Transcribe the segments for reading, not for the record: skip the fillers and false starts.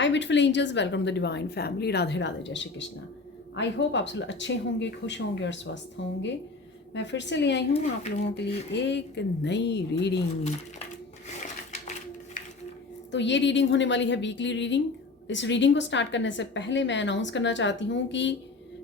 Hi beautiful angels, welcome the divine family. Radhe Radhe, जय Shri Krishna. I hope आप सब अच्छे होंगे, खुश होंगे और स्वस्थ होंगे। मैं फिर से ले आई हूँ आप लोगों के लिए एक नई रीडिंग। तो ये रीडिंग होने वाली है वीकली रीडिंग। इस रीडिंग को स्टार्ट करने से पहले मैं अनाउंस करना चाहती हूँ कि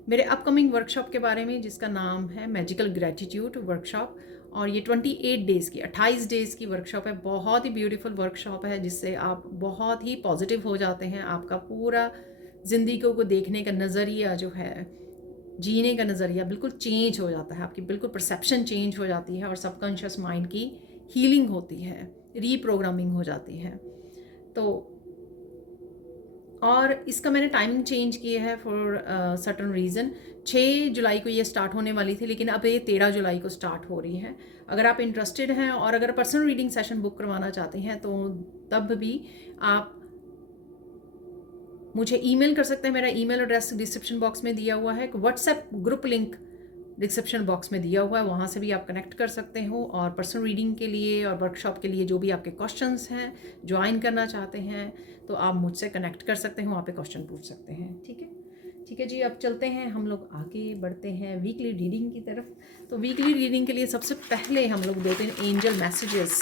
मेरे अपकमिंग वर्कशॉप के बारे में, जिसका नाम है मैजिकल ग्रेटिट्यूड वर्कशॉप, और ये 28 डेज़ की 28 डेज़ की वर्कशॉप है। बहुत ही ब्यूटीफुल वर्कशॉप है जिससे आप बहुत ही पॉजिटिव हो जाते हैं। आपका पूरा ज़िंदगी को देखने का नज़रिया जो है, जीने का नज़रिया बिल्कुल चेंज हो जाता है। आपकी बिल्कुल परसेप्शन चेंज हो जाती है और सबकॉन्शियस माइंड की हीलिंग होती है, रीप्रोग्रामिंग हो जाती है। तो और इसका मैंने टाइमिंग चेंज किया है फॉर सर्टन रीज़न। 6 जुलाई को ये स्टार्ट होने वाली थी, लेकिन अब ये 13 जुलाई को स्टार्ट हो रही है। अगर आप इंटरेस्टेड हैं और अगर पर्सनल रीडिंग सेशन बुक करवाना चाहते हैं तो तब भी आप मुझे ईमेल कर सकते हैं। मेरा ईमेल एड्रेस डिस्क्रिप्शन बॉक्स में दिया हुआ है। WhatsApp group link description box में दिया हुआ है, वहाँ से भी आप कनेक्ट कर सकते हो। और पर्सनल रीडिंग के लिए और वर्कशॉप के लिए जो भी आपके क्वेश्चंस हैं, ज्वाइन करना चाहते हैं, तो आप मुझसे कनेक्ट कर सकते हो, वहाँ पे क्वेश्चन पूछ सकते हैं। ठीक है, ठीक है जी। अब चलते हैं, हम लोग आगे बढ़ते हैं वीकली रीडिंग की तरफ। तो वीकली रीडिंग के लिए सबसे पहले हम लोग 2-3 एंजल मैसेजेस,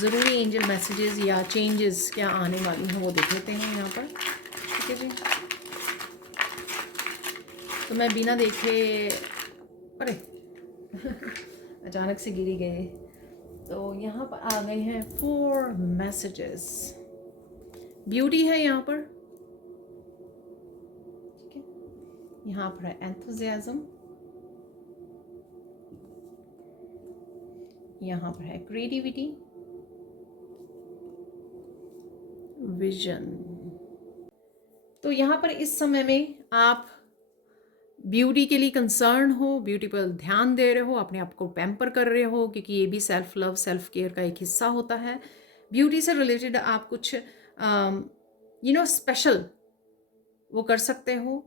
ज़रूरी एंजल मैसेजेस या चेंजेस क्या आने वाली हैं वो देख लेते हैं यहाँ पर। ठीक है जी। तो मैं बिना देखे, अरे अचानक से गिरी गए। तो यहाँ पर आ गए हैं 4 मैसेजेस। ब्यूटी है यहाँ पर, ठीक है। यहाँ पर है एंथुजियाज्म, यहाँ पर है क्रिएटिविटी, विजन। तो यहाँ पर इस समय में आप ब्यूटी के लिए कंसर्न हो, ब्यूटी पर ध्यान दे रहे हो, अपने आप को पैम्पर कर रहे हो, क्योंकि ये भी सेल्फ लव, सेल्फ केयर का एक हिस्सा होता है। ब्यूटी से रिलेटेड आप कुछ स्पेशल वो कर सकते हो,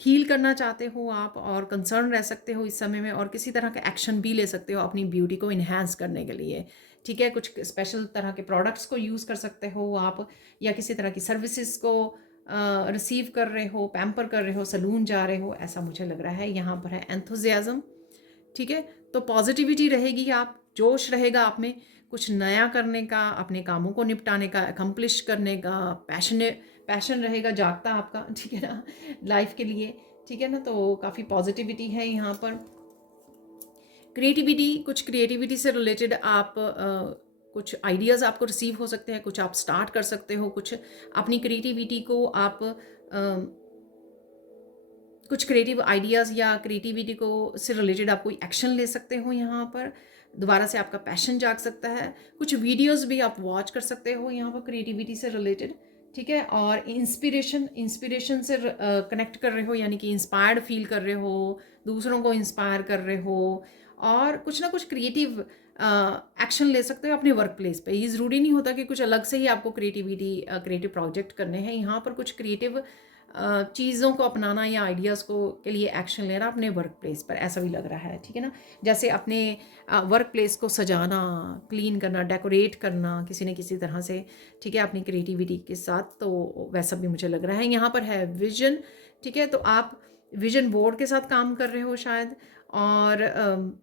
हील करना चाहते हो आप, और कंसर्न रह सकते हो इस समय में, और किसी तरह का एक्शन भी ले सकते हो अपनी ब्यूटी को इन्हांस करने के लिए। ठीक है, कुछ स्पेशल तरह के प्रोडक्ट्स को यूज़ कर सकते हो आप, या किसी तरह की सर्विसेज को रिसीव कर रहे हो, पैम्पर कर रहे हो, सलून जा रहे हो, ऐसा मुझे लग रहा है। यहाँ पर है एंथुजियाज्म। ठीक है, तो पॉजिटिविटी रहेगी, आप जोश रहेगा आप में, कुछ नया करने का, अपने कामों को निपटाने का, अकम्प्लिश करने का पैशन रहेगा जागता आपका। ठीक है ना, लाइफ के लिए। ठीक है ना, तो काफ़ी पॉजिटिविटी है यहाँ पर। क्रिएटिविटी, कुछ क्रिएटिविटी से रिलेटेड आप कुछ आइडियाज़ आपको रिसीव हो सकते हैं, कुछ आप स्टार्ट कर सकते हो, कुछ अपनी क्रिएटिविटी को आप कुछ क्रिएटिव आइडियाज़ या क्रिएटिविटी को से रिलेटेड आप कोई एक्शन ले सकते हो। यहाँ पर दोबारा से आपका पैशन जाग सकता है। कुछ वीडियोस भी आप वॉच कर सकते हो यहाँ पर क्रिएटिविटी से रिलेटेड। ठीक है, और इंस्पिरेशन से कनेक्ट कर रहे हो, यानी कि इंस्पायर्ड फील कर रहे हो, दूसरों को इंस्पायर कर रहे हो, और कुछ ना कुछ क्रिएटिव एक्शन ले सकते हो अपने वर्क प्लेस पे। ये ज़रूरी नहीं होता कि कुछ अलग से ही आपको क्रिएटिव प्रोजेक्ट करने हैं। यहाँ पर कुछ क्रिएटिव चीज़ों को अपनाना या आइडियाज़ को के लिए एक्शन लेना अपने वर्क प्लेस पर, ऐसा भी लग रहा है। ठीक है ना, जैसे अपने वर्क प्लेस को सजाना, क्लीन करना, डेकोरेट करना किसी न किसी तरह से। ठीक है, अपनी क्रिएटिविटी के साथ, तो वैसा भी मुझे लग रहा है। यहाँ पर है विजन। ठीक है, तो आप विजन बोर्ड के साथ काम कर रहे हो शायद, और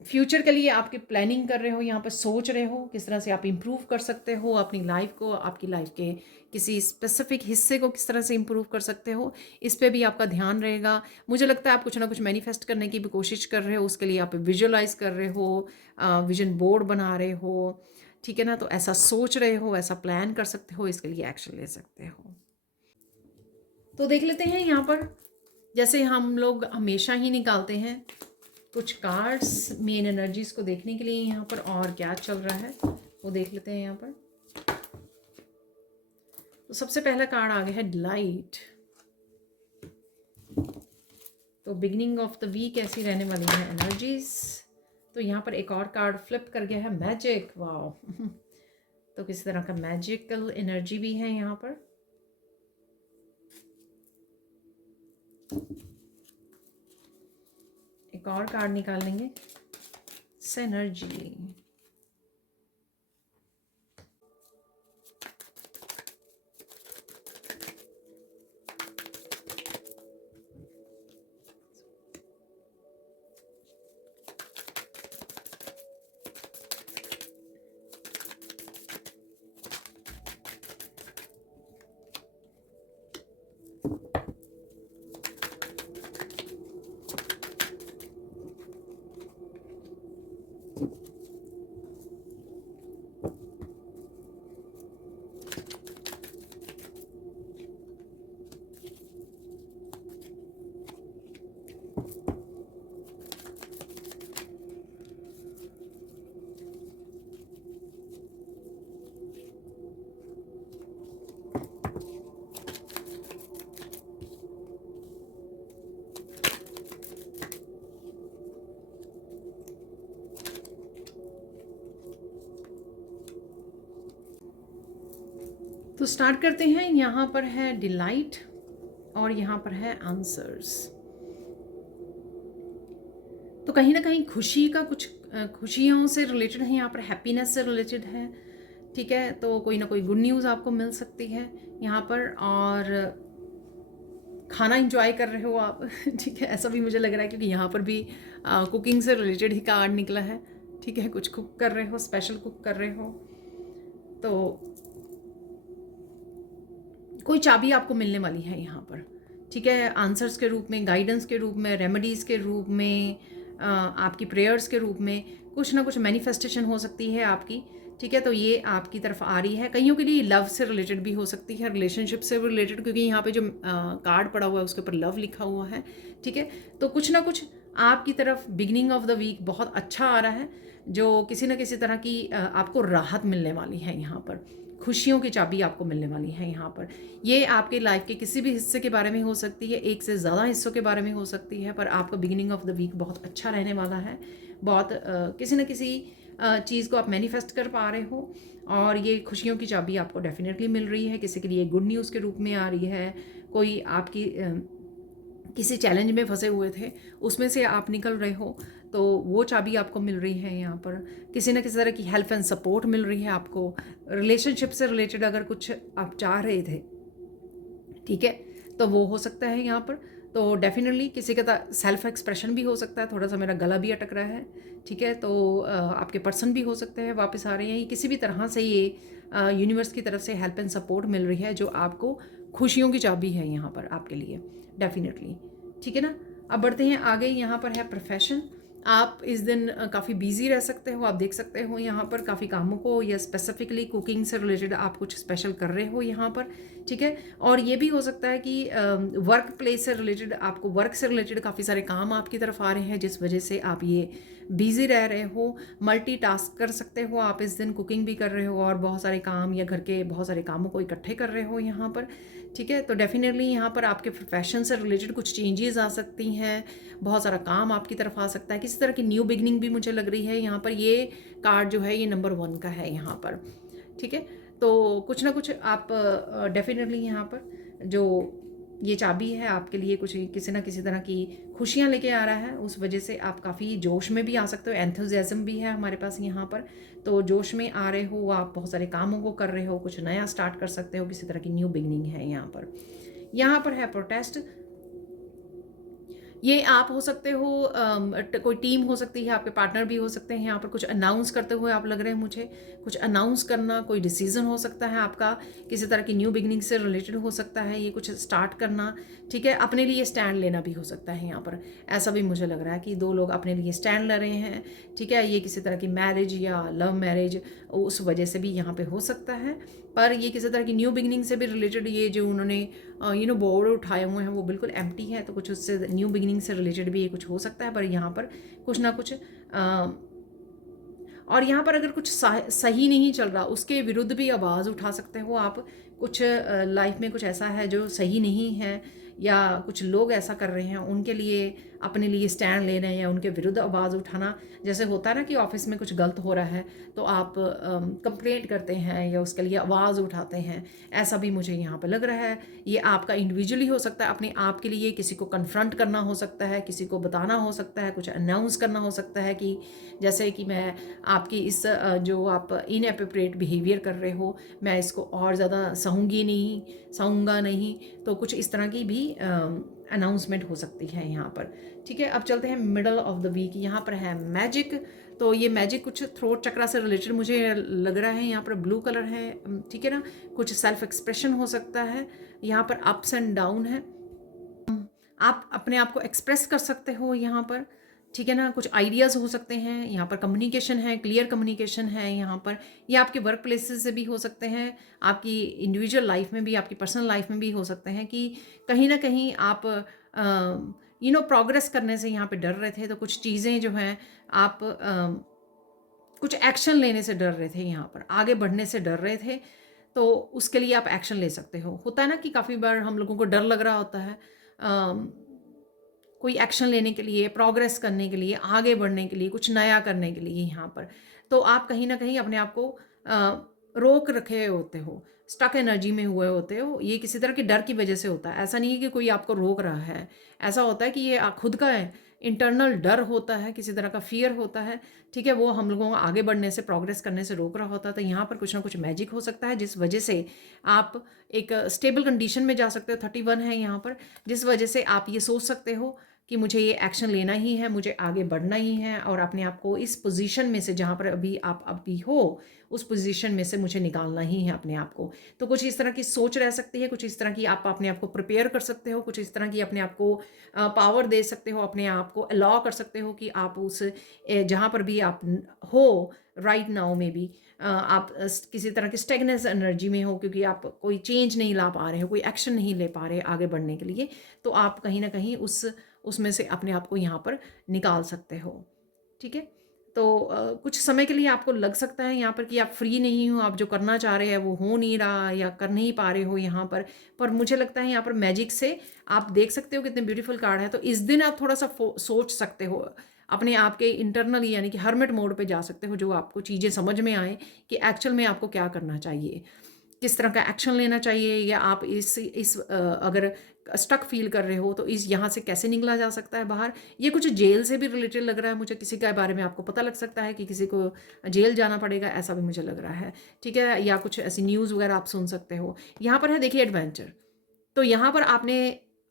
फ्यूचर के लिए आपकी प्लानिंग कर रहे हो, यहाँ पर सोच रहे हो किस तरह से आप इम्प्रूव कर सकते हो अपनी लाइफ को, आपकी लाइफ के किसी स्पेसिफिक हिस्से को किस तरह से इम्प्रूव कर सकते हो, इस पे भी आपका ध्यान रहेगा। मुझे लगता है आप कुछ ना कुछ मैनिफेस्ट करने की भी कोशिश कर रहे हो, उसके लिए आप विजुअलाइज कर रहे हो, विजन बोर्ड बना रहे हो। ठीक है ना, तो ऐसा सोच रहे हो, ऐसा प्लान कर सकते हो, इसके लिए एक्शन ले सकते हो। तो देख लेते हैं यहाँ पर, जैसे हम लोग हमेशा ही निकालते हैं कुछ कार्ड्स मेन एनर्जीज को देखने के लिए यहाँ पर, और क्या चल रहा है वो देख लेते हैं यहाँ पर। तो सबसे पहला कार्ड आ गया है लाइट। तो बिगिनिंग ऑफ द वीक ऐसी रहने वाली है एनर्जीज। तो यहाँ पर एक और कार्ड फ्लिप कर गया है, मैजिक। वाओ तो किसी तरह का मैजिकल एनर्जी भी है यहाँ पर। एक और कार्ड निकाल लेंगे, सिनर्जी। तो स्टार्ट करते हैं। यहाँ पर है डिलाइट और यहाँ पर है आंसर्स। तो कहीं ना कहीं खुशी का कुछ खुशियों से रिलेटेड है, यहाँ पर हैप्पीनेस से रिलेटेड है। ठीक है, तो कोई ना कोई गुड न्यूज़ आपको मिल सकती है यहाँ पर, और खाना इंजॉय कर रहे हो आप। ठीक है, ऐसा भी मुझे लग रहा है क्योंकि यहाँ पर भी कुकिंग से रिलेटेड ही कार्ड निकला है। ठीक है, कुछ कुक कर रहे हो, स्पेशल कुक कर रहे हो, तो कोई चाबी आपको मिलने वाली है यहाँ पर। ठीक है, आंसर्स के रूप में, गाइडेंस के रूप में, रेमेडीज़ के रूप में, आपकी प्रेयर्स के रूप में कुछ ना कुछ मैनिफेस्टेशन हो सकती है आपकी। ठीक है, तो ये आपकी तरफ आ रही है। कईयों के लिए लव से रिलेटेड भी हो सकती है, रिलेशनशिप से रिलेटेड, क्योंकि यहाँ पे जो कार्ड पड़ा हुआ है उसके ऊपर लव लिखा हुआ है। ठीक है, तो कुछ ना कुछ आपकी तरफ बिगिनिंग ऑफ द वीक बहुत अच्छा आ रहा है, जो किसी न किसी तरह की आपको राहत मिलने वाली है। यहाँ पर खुशियों की चाबी आपको मिलने वाली है यहाँ पर। ये आपके लाइफ के किसी भी हिस्से के बारे में हो सकती है, एक से ज़्यादा हिस्सों के बारे में हो सकती है, पर आपका बिगिनिंग ऑफ द वीक बहुत अच्छा रहने वाला है। बहुत किसी न किसी चीज़ को आप मैनिफेस्ट कर पा रहे हो, और ये खुशियों की चाबी आपको डेफिनेटली मिल रही है। किसी के लिए गुड न्यूज़ के रूप में आ रही है। कोई आपकी किसी चैलेंज में फंसे हुए थे, उसमें से आप निकल रहे हो, तो वो चाबी आपको मिल रही है यहाँ पर। किसी न किसी तरह की हेल्प एंड सपोर्ट मिल रही है आपको। रिलेशनशिप से रिलेटेड अगर कुछ आप चाह रहे थे, ठीक है, तो वो हो सकता है यहाँ पर। तो डेफिनेटली किसी का सेल्फ एक्सप्रेशन भी हो सकता है। थोड़ा सा मेरा गला भी अटक रहा है। ठीक है, तो आपके पर्सन भी हो सकते हैं वापस आ रहे हैं। किसी भी तरह से ये यूनिवर्स की तरफ से हेल्प एंड सपोर्ट मिल रही है, जो आपको खुशियों की चाबी है यहाँ पर आपके लिए डेफिनेटली। ठीक है ना, अब बढ़ते हैं आगे। यहाँ पर है प्रोफेशन। आप इस दिन काफ़ी बिजी रह सकते हो। आप देख सकते हो यहाँ पर काफ़ी कामों को, या स्पेसिफिकली कुकिंग से रिलेटेड आप कुछ स्पेशल कर रहे हो यहाँ पर। ठीक है, और ये भी हो सकता है कि वर्क प्लेस से रिलेटेड, आपको वर्क से रिलेटेड काफ़ी सारे काम आपकी तरफ आ रहे हैं, जिस वजह से आप ये बिजी रह रहे हो। मल्टीटास्क कर सकते हो आप इस दिन, कुकिंग भी कर रहे हो और बहुत सारे काम या घर के बहुत सारे कामों को इकट्ठे कर रहे हो यहाँ पर। ठीक है, तो डेफिनेटली यहाँ पर आपके प्रोफेशन से रिलेटेड कुछ चेंजेस आ सकती हैं। बहुत सारा काम आपकी तरफ आ सकता है। किसी तरह की न्यू बिगनिंग भी मुझे लग रही है यहाँ पर। ये कार्ड जो है ये नंबर 1 का है यहाँ पर। ठीक है, तो कुछ ना कुछ आप डेफिनेटली यहाँ पर जो ये चाबी है आपके लिए कुछ किसी ना किसी तरह की खुशियाँ लेके आ रहा है। उस वजह से आप काफ़ी जोश में भी आ सकते हो। एंथुजियाज्म भी है हमारे पास यहाँ पर। तो जोश में आ रहे हो आप, बहुत सारे कामों को कर रहे हो, कुछ नया स्टार्ट कर सकते हो, किसी तरह की न्यू बिगनिंग है यहाँ पर। यहाँ पर है प्रोटेस्ट। ये आप हो सकते हो, कोई टीम हो सकती है, आपके पार्टनर भी हो सकते हैं। यहाँ पर कुछ अनाउंस करते हुए आप लग रहे हैं मुझे। कुछ अनाउंस करना, कोई डिसीजन हो सकता है आपका, किसी तरह की न्यू बिगनिंग से रिलेटेड हो सकता है ये कुछ स्टार्ट करना। ठीक है, अपने लिए स्टैंड लेना भी हो सकता है यहाँ पर। ऐसा भी मुझे लग रहा है कि 2 लोग अपने लिए स्टैंड ले रहे हैं। ठीक है, ये किसी तरह की मैरिज या लव मैरिज उस वजह से भी यहाँ पे हो सकता है। पर ये किसी तरह की न्यू बिगनिंग से भी रिलेटेड, ये जो उन्होंने बोर्ड उठाए हुए हैं वो बिल्कुल एम्प्टी है, तो कुछ उससे न्यू बिगनिंग से रिलेटेड भी ये कुछ हो सकता है। पर यहाँ पर कुछ ना कुछ और यहाँ पर अगर कुछ सही नहीं चल रहा, उसके विरुद्ध भी आवाज़ उठा सकते हो आप। कुछ लाइफ में कुछ ऐसा है जो सही नहीं है, या कुछ लोग ऐसा कर रहे हैं, उनके लिए अपने लिए स्टैंड ले रहे हैं, या उनके विरुद्ध आवाज़ उठाना। जैसे होता है ना कि ऑफिस में कुछ गलत हो रहा है तो आप कंप्लेंट करते हैं या उसके लिए आवाज़ उठाते हैं। ऐसा भी मुझे यहाँ पर लग रहा है। ये आपका इंडिविजुअली हो सकता है, अपने आप के लिए किसी को कन्फ्रंट करना हो सकता है, किसी को बताना हो सकता है, कुछ अनाउंस करना हो सकता है कि जैसे कि मैं आपकी इस जो आप इनएप्रोप्रिएट बिहेवियर कर रहे हो, मैं इसको और ज़्यादा सहूँगा नहीं। तो कुछ इस तरह की भी अनाउंसमेंट हो सकती है यहाँ पर। ठीक है, अब चलते हैं मिडल ऑफ द वीक। यहाँ पर है मैजिक। तो ये मैजिक कुछ थ्रोट चक्रा से रिलेटेड मुझे लग रहा है। यहाँ पर ब्लू कलर है। ठीक है ना, कुछ सेल्फ एक्सप्रेशन हो सकता है। यहाँ पर अप्स एंड डाउन है। आप अपने आप को एक्सप्रेस कर सकते हो यहाँ पर। ठीक है ना? कुछ आइडियाज़ हो सकते हैं, यहाँ पर कम्युनिकेशन है, क्लियर कम्युनिकेशन है यहाँ पर। ये आपके वर्क प्लेसेस से भी हो सकते हैं, आपकी इंडिविजुअल लाइफ में भी, आपकी पर्सनल लाइफ में भी हो सकते हैं कि कहीं न कहीं आप प्रोग्रेस करने से यहाँ पे डर रहे थे, तो कुछ चीज़ें जो हैं आप कुछ एक्शन लेने से डर रहे थे यहाँ पर, आगे बढ़ने से डर रहे थे, तो उसके लिए आप एक्शन ले सकते हो। होता है ना कि काफ़ी बार हम लोगों को डर लग रहा होता है कोई एक्शन लेने के लिए, प्रोग्रेस करने के लिए, आगे बढ़ने के लिए, कुछ नया करने के लिए यहाँ पर। तो आप कहीं न कहीं अपने आप को रोक रखे होते हो, स्टक एनर्जी में हुए होते हो। ये किसी तरह के डर की वजह से होता है। ऐसा नहीं है कि कोई आपको रोक रहा है। ऐसा होता है कि ये खुद का है, इंटरनल डर होता है, किसी तरह का फ़ियर होता है, ठीक है? वो हम लोगों को आगे बढ़ने से, प्रोग्रेस करने से रोक रहा होता है। तो यहाँ पर कुछ ना कुछ मैजिक हो सकता है, जिस वजह से आप एक स्टेबल कंडीशन में जा सकते हो। 31 है यहाँ पर, जिस वजह से आप ये सोच सकते हो कि मुझे ये एक्शन लेना ही है, मुझे आगे बढ़ना ही है और अपने आप को इस पोजीशन में से, जहाँ पर अभी आप अभी हो, उस पोजीशन में से मुझे निकालना ही है अपने आप को। तो कुछ इस तरह की सोच रह सकती है, कुछ इस तरह की आप अपने आप को प्रिपेयर कर सकते हो, कुछ इस तरह की अपने आप को पावर दे सकते हो, अपने आप को अलाउ कर सकते हो कि आप उस जहाँ पर भी आप हो राइट नाउ में भी आप किसी तरह की स्टेगनेस एनर्जी में हो, क्योंकि आप कोई चेंज नहीं ला पा रहे हो, कोई एक्शन नहीं ले पा रहे आगे बढ़ने के लिए, तो आप कहीं ना कहीं उसमें से अपने आप को यहाँ पर निकाल सकते हो। ठीक है? तो कुछ समय के लिए आपको लग सकता है यहाँ पर कि आप फ्री नहीं हो, आप जो करना चाह रहे हैं वो हो नहीं रहा या कर नहीं पा रहे हो यहाँ पर मुझे लगता है यहाँ पर मैजिक से आप देख सकते हो कितने ब्यूटीफुल कार्ड है। तो इस दिन आप थोड़ा सा सोच सकते हो अपने आप के इंटरनल, यानी कि हर्मिट मोड पे जा सकते हो, जो आपको चीज़ें समझ में आए कि एक्चुअल में आपको क्या करना चाहिए, किस तरह का एक्शन लेना चाहिए, या आप अगर स्टक फील कर रहे हो तो इस यहाँ से कैसे निकला जा सकता है बाहर। ये कुछ जेल से भी रिलेटेड लग रहा है मुझे, किसी के बारे में आपको पता लग सकता है कि किसी को जेल जाना पड़ेगा, ऐसा भी मुझे लग रहा है। ठीक है? या कुछ ऐसी न्यूज़ वगैरह आप सुन सकते हो। यहाँ पर है देखिए एडवेंचर, तो यहाँ पर आपने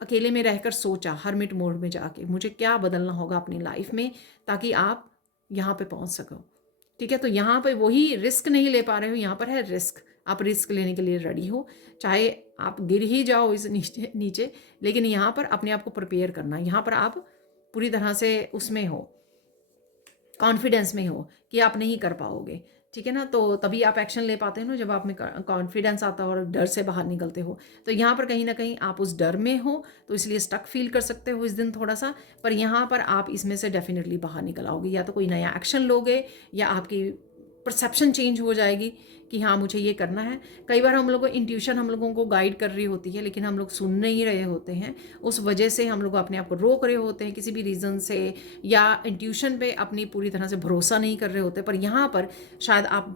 अकेले में रहकर सोचा हर्मिट मोड में जाके मुझे क्या बदलना होगा अपनी लाइफ में ताकि आप यहाँ पे पहुँच सको। ठीक है? तो यहाँ पे वही रिस्क नहीं ले पा रहे हो, यहाँ पर है रिस्क। आप रिस्क लेने के लिए रेडी हो, चाहे आप गिर ही जाओ इस नीचे नीचे, लेकिन यहाँ पर अपने आप को प्रिपेयर करना, यहाँ पर आप पूरी तरह से उसमें हो, कॉन्फिडेंस में हो कि आप नहीं कर पाओगे। ठीक है ना? तो तभी आप एक्शन ले पाते हो ना, जब आप में कॉन्फिडेंस आता है और डर से बाहर निकलते हो। तो यहाँ पर कहीं ना कहीं आप उस डर में हो, तो इसलिए स्टक फील कर सकते हो इस दिन थोड़ा सा, पर यहाँ पर आप इसमें से डेफिनेटली बाहर निकल आओगे। या तो कोई नया एक्शन लोगे, या आपकी परसेप्शन चेंज हो जाएगी कि हाँ मुझे ये करना है। कई बार हम लोग को इंट्यूशन हम लोगों को गाइड कर रही होती है, लेकिन हम लोग सुन नहीं रहे होते हैं, उस वजह से हम लोग अपने आप को रोक रहे होते हैं किसी भी रीज़न से, या इंट्यूशन पे अपनी पूरी तरह से भरोसा नहीं कर रहे होते। पर यहाँ पर शायद आप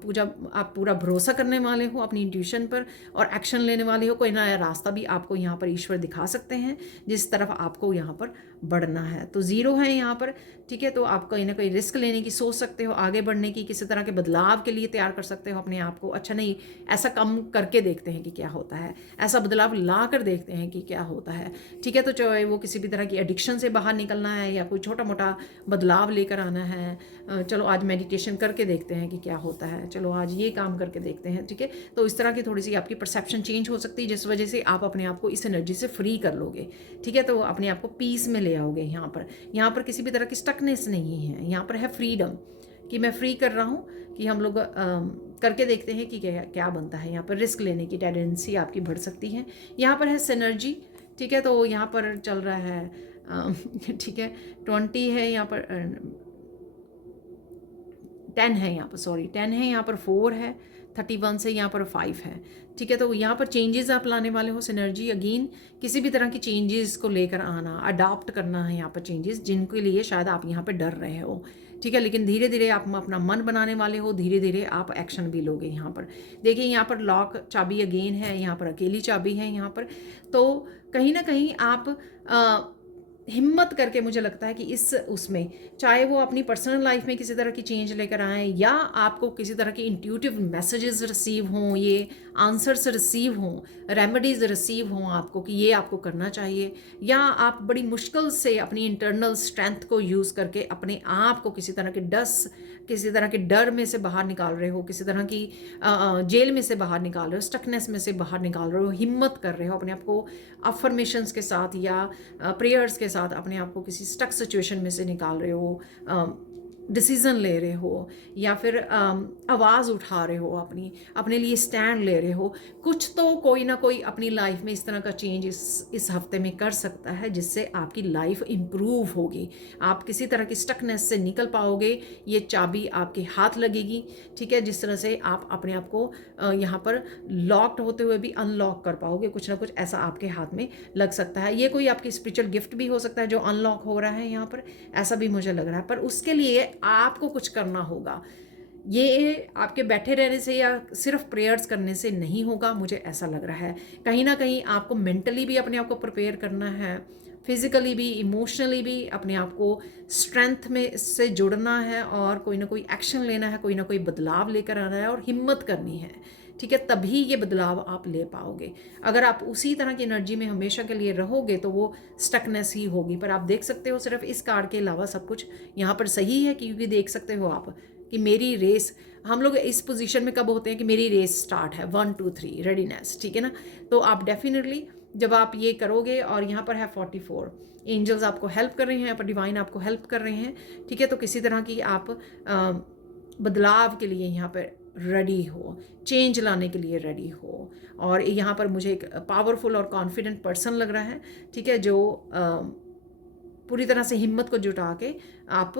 पूरा भरोसा करने वाले हो अपनी इंट्यूशन पर और एक्शन लेने वाले हो। कोई नया रास्ता भी आपको यहाँ पर ईश्वर दिखा सकते हैं जिस तरफ आपको यहाँ पर बढ़ना है। तो ज़ीरो है यहाँ पर। ठीक है? तो आप कहीं ना कहीं रिस्क लेने की सोच सकते हो, आगे बढ़ने की, किसी तरह के बदलाव के लिए तैयार कर सकते हो अपने आप को। अच्छा नहीं, ऐसा कम करके देखते हैं कि क्या होता है, ऐसा बदलाव ला कर देखते हैं कि क्या होता है। ठीक है? तो चाहे वो किसी भी तरह की एडिक्शन से बाहर निकलना है या कोई छोटा मोटा बदलाव लेकर आना है, चलो आज मेडिटेशन करके देखते हैं कि क्या होता है, चलो आज ये काम करके देखते हैं। ठीक है? तो इस तरह की थोड़ी सी आपकी परसेप्शन चेंज हो सकती है, जिस वजह से आप अपने आप को इस एनर्जी से फ्री कर लोगे। ठीक है? तो अपने आप को पीस में ले आओगे। यहाँ पर किसी भी तरह की स्टकनेस नहीं है, यहाँ पर है फ्रीडम कि मैं फ्री कर रहा हूँ, कि हम लोग करके देखते हैं कि क्या क्या बनता है। यहाँ पर रिस्क लेने की टेंडेंसी आपकी बढ़ सकती है। यहाँ पर है सिनर्जी। ठीक है? तो यहाँ पर चल रहा है ठीक है 20 है, यहाँ पर 10 है, यहाँ पर सॉरी 10 है, यहाँ पर 4 है, 31 से यहाँ पर 5 है। ठीक है? तो यहाँ पर चेंजेस आप लाने वाले हो। सिनर्जी अगेन किसी भी तरह की चेंजेस को लेकर आना, अडॉप्ट करना है यहाँ पर चेंजेस, जिनके लिए शायद आप यहाँ पर डर रहे हो। ठीक है? लेकिन धीरे धीरे आप अपना मन बनाने वाले हो, धीरे धीरे आप एक्शन भी लोगे। यहाँ पर देखिए, यहाँ पर लॉक चाबी अगेन है, यहाँ पर अकेली चाबी है यहाँ पर। तो कहीं ना कहीं आप हिम्मत करके, मुझे लगता है कि उसमें चाहे वो अपनी पर्सनल लाइफ में किसी तरह की चेंज लेकर आएँ, या आपको किसी तरह की इंट्यूटिव मैसेजेस रिसीव हों, ये आंसर्स रिसीव हों, रेमेडीज़ रिसीव हों आपको कि ये आपको करना चाहिए, या आप बड़ी मुश्किल से अपनी इंटरनल स्ट्रेंथ को यूज़ करके अपने आप को किसी तरह के डर में से बाहर निकाल रहे हो, किसी तरह की जेल में से बाहर निकाल रहे हो, स्टकनेस में से बाहर निकाल रहे हो, हिम्मत कर रहे हो अपने आप को अफर्मेशंस के साथ या प्रेयर्स के साथ साथ अपने आप को किसी स्टक सिचुएशन में से निकाल रहे हो, डिसीज़न ले रहे हो, या फिर आवाज़ उठा रहे हो, अपने लिए स्टैंड ले रहे हो, कुछ तो कोई ना कोई अपनी लाइफ में इस तरह का चेंज इस हफ्ते में कर सकता है जिससे आपकी लाइफ इम्प्रूव होगी, आप किसी तरह की स्टकनेस से निकल पाओगे। ये चाबी आपके हाथ लगेगी, ठीक है, जिस तरह से आप अपने आप को यहाँ पर लॉक्ड होते हुए भी अनलॉक कर पाओगे। कुछ ना कुछ ऐसा आपके हाथ में लग सकता है। ये कोई आपकी स्पिरिचुअल गिफ्ट भी हो सकता है जो अनलॉक हो रहा है यहाँ पर, ऐसा भी मुझे लग रहा है। पर उसके लिए आपको कुछ करना होगा। ये आपके बैठे रहने से या सिर्फ प्रेयर्स करने से नहीं होगा, मुझे ऐसा लग रहा है। कहीं ना कहीं आपको मेंटली भी अपने आप को प्रिपेयर करना है, फिजिकली भी, इमोशनली भी अपने आप को स्ट्रेंथ में से जुड़ना है, और कोई ना कोई एक्शन लेना है, कोई ना कोई बदलाव लेकर आना है, और हिम्मत करनी है, ठीक है, तभी ये बदलाव आप ले पाओगे। अगर आप उसी तरह की एनर्जी में हमेशा के लिए रहोगे तो वो स्टकनेस ही होगी। पर आप देख सकते हो सिर्फ इस कार्ड के अलावा सब कुछ यहाँ पर सही है, क्योंकि देख सकते हो आप कि मेरी रेस, हम लोग इस पोजीशन में कब होते हैं कि मेरी रेस स्टार्ट है, 1 2 3 रेडीनेस, ठीक है ना। तो आप डेफिनेटली जब आप ये करोगे, और यहाँ पर है 44, एंजल्स आपको हेल्प कर रहे हैं, यहाँ पर डिवाइन आपको हेल्प कर रहे हैं, ठीक है। तो किसी तरह की आप बदलाव के लिए यहाँ पर रेडी हो, चेंज लाने के लिए रेडी हो। और यहाँ पर मुझे एक पावरफुल और कॉन्फिडेंट पर्सन लग रहा है, ठीक है, जो पूरी तरह से हिम्मत को जुटा के आप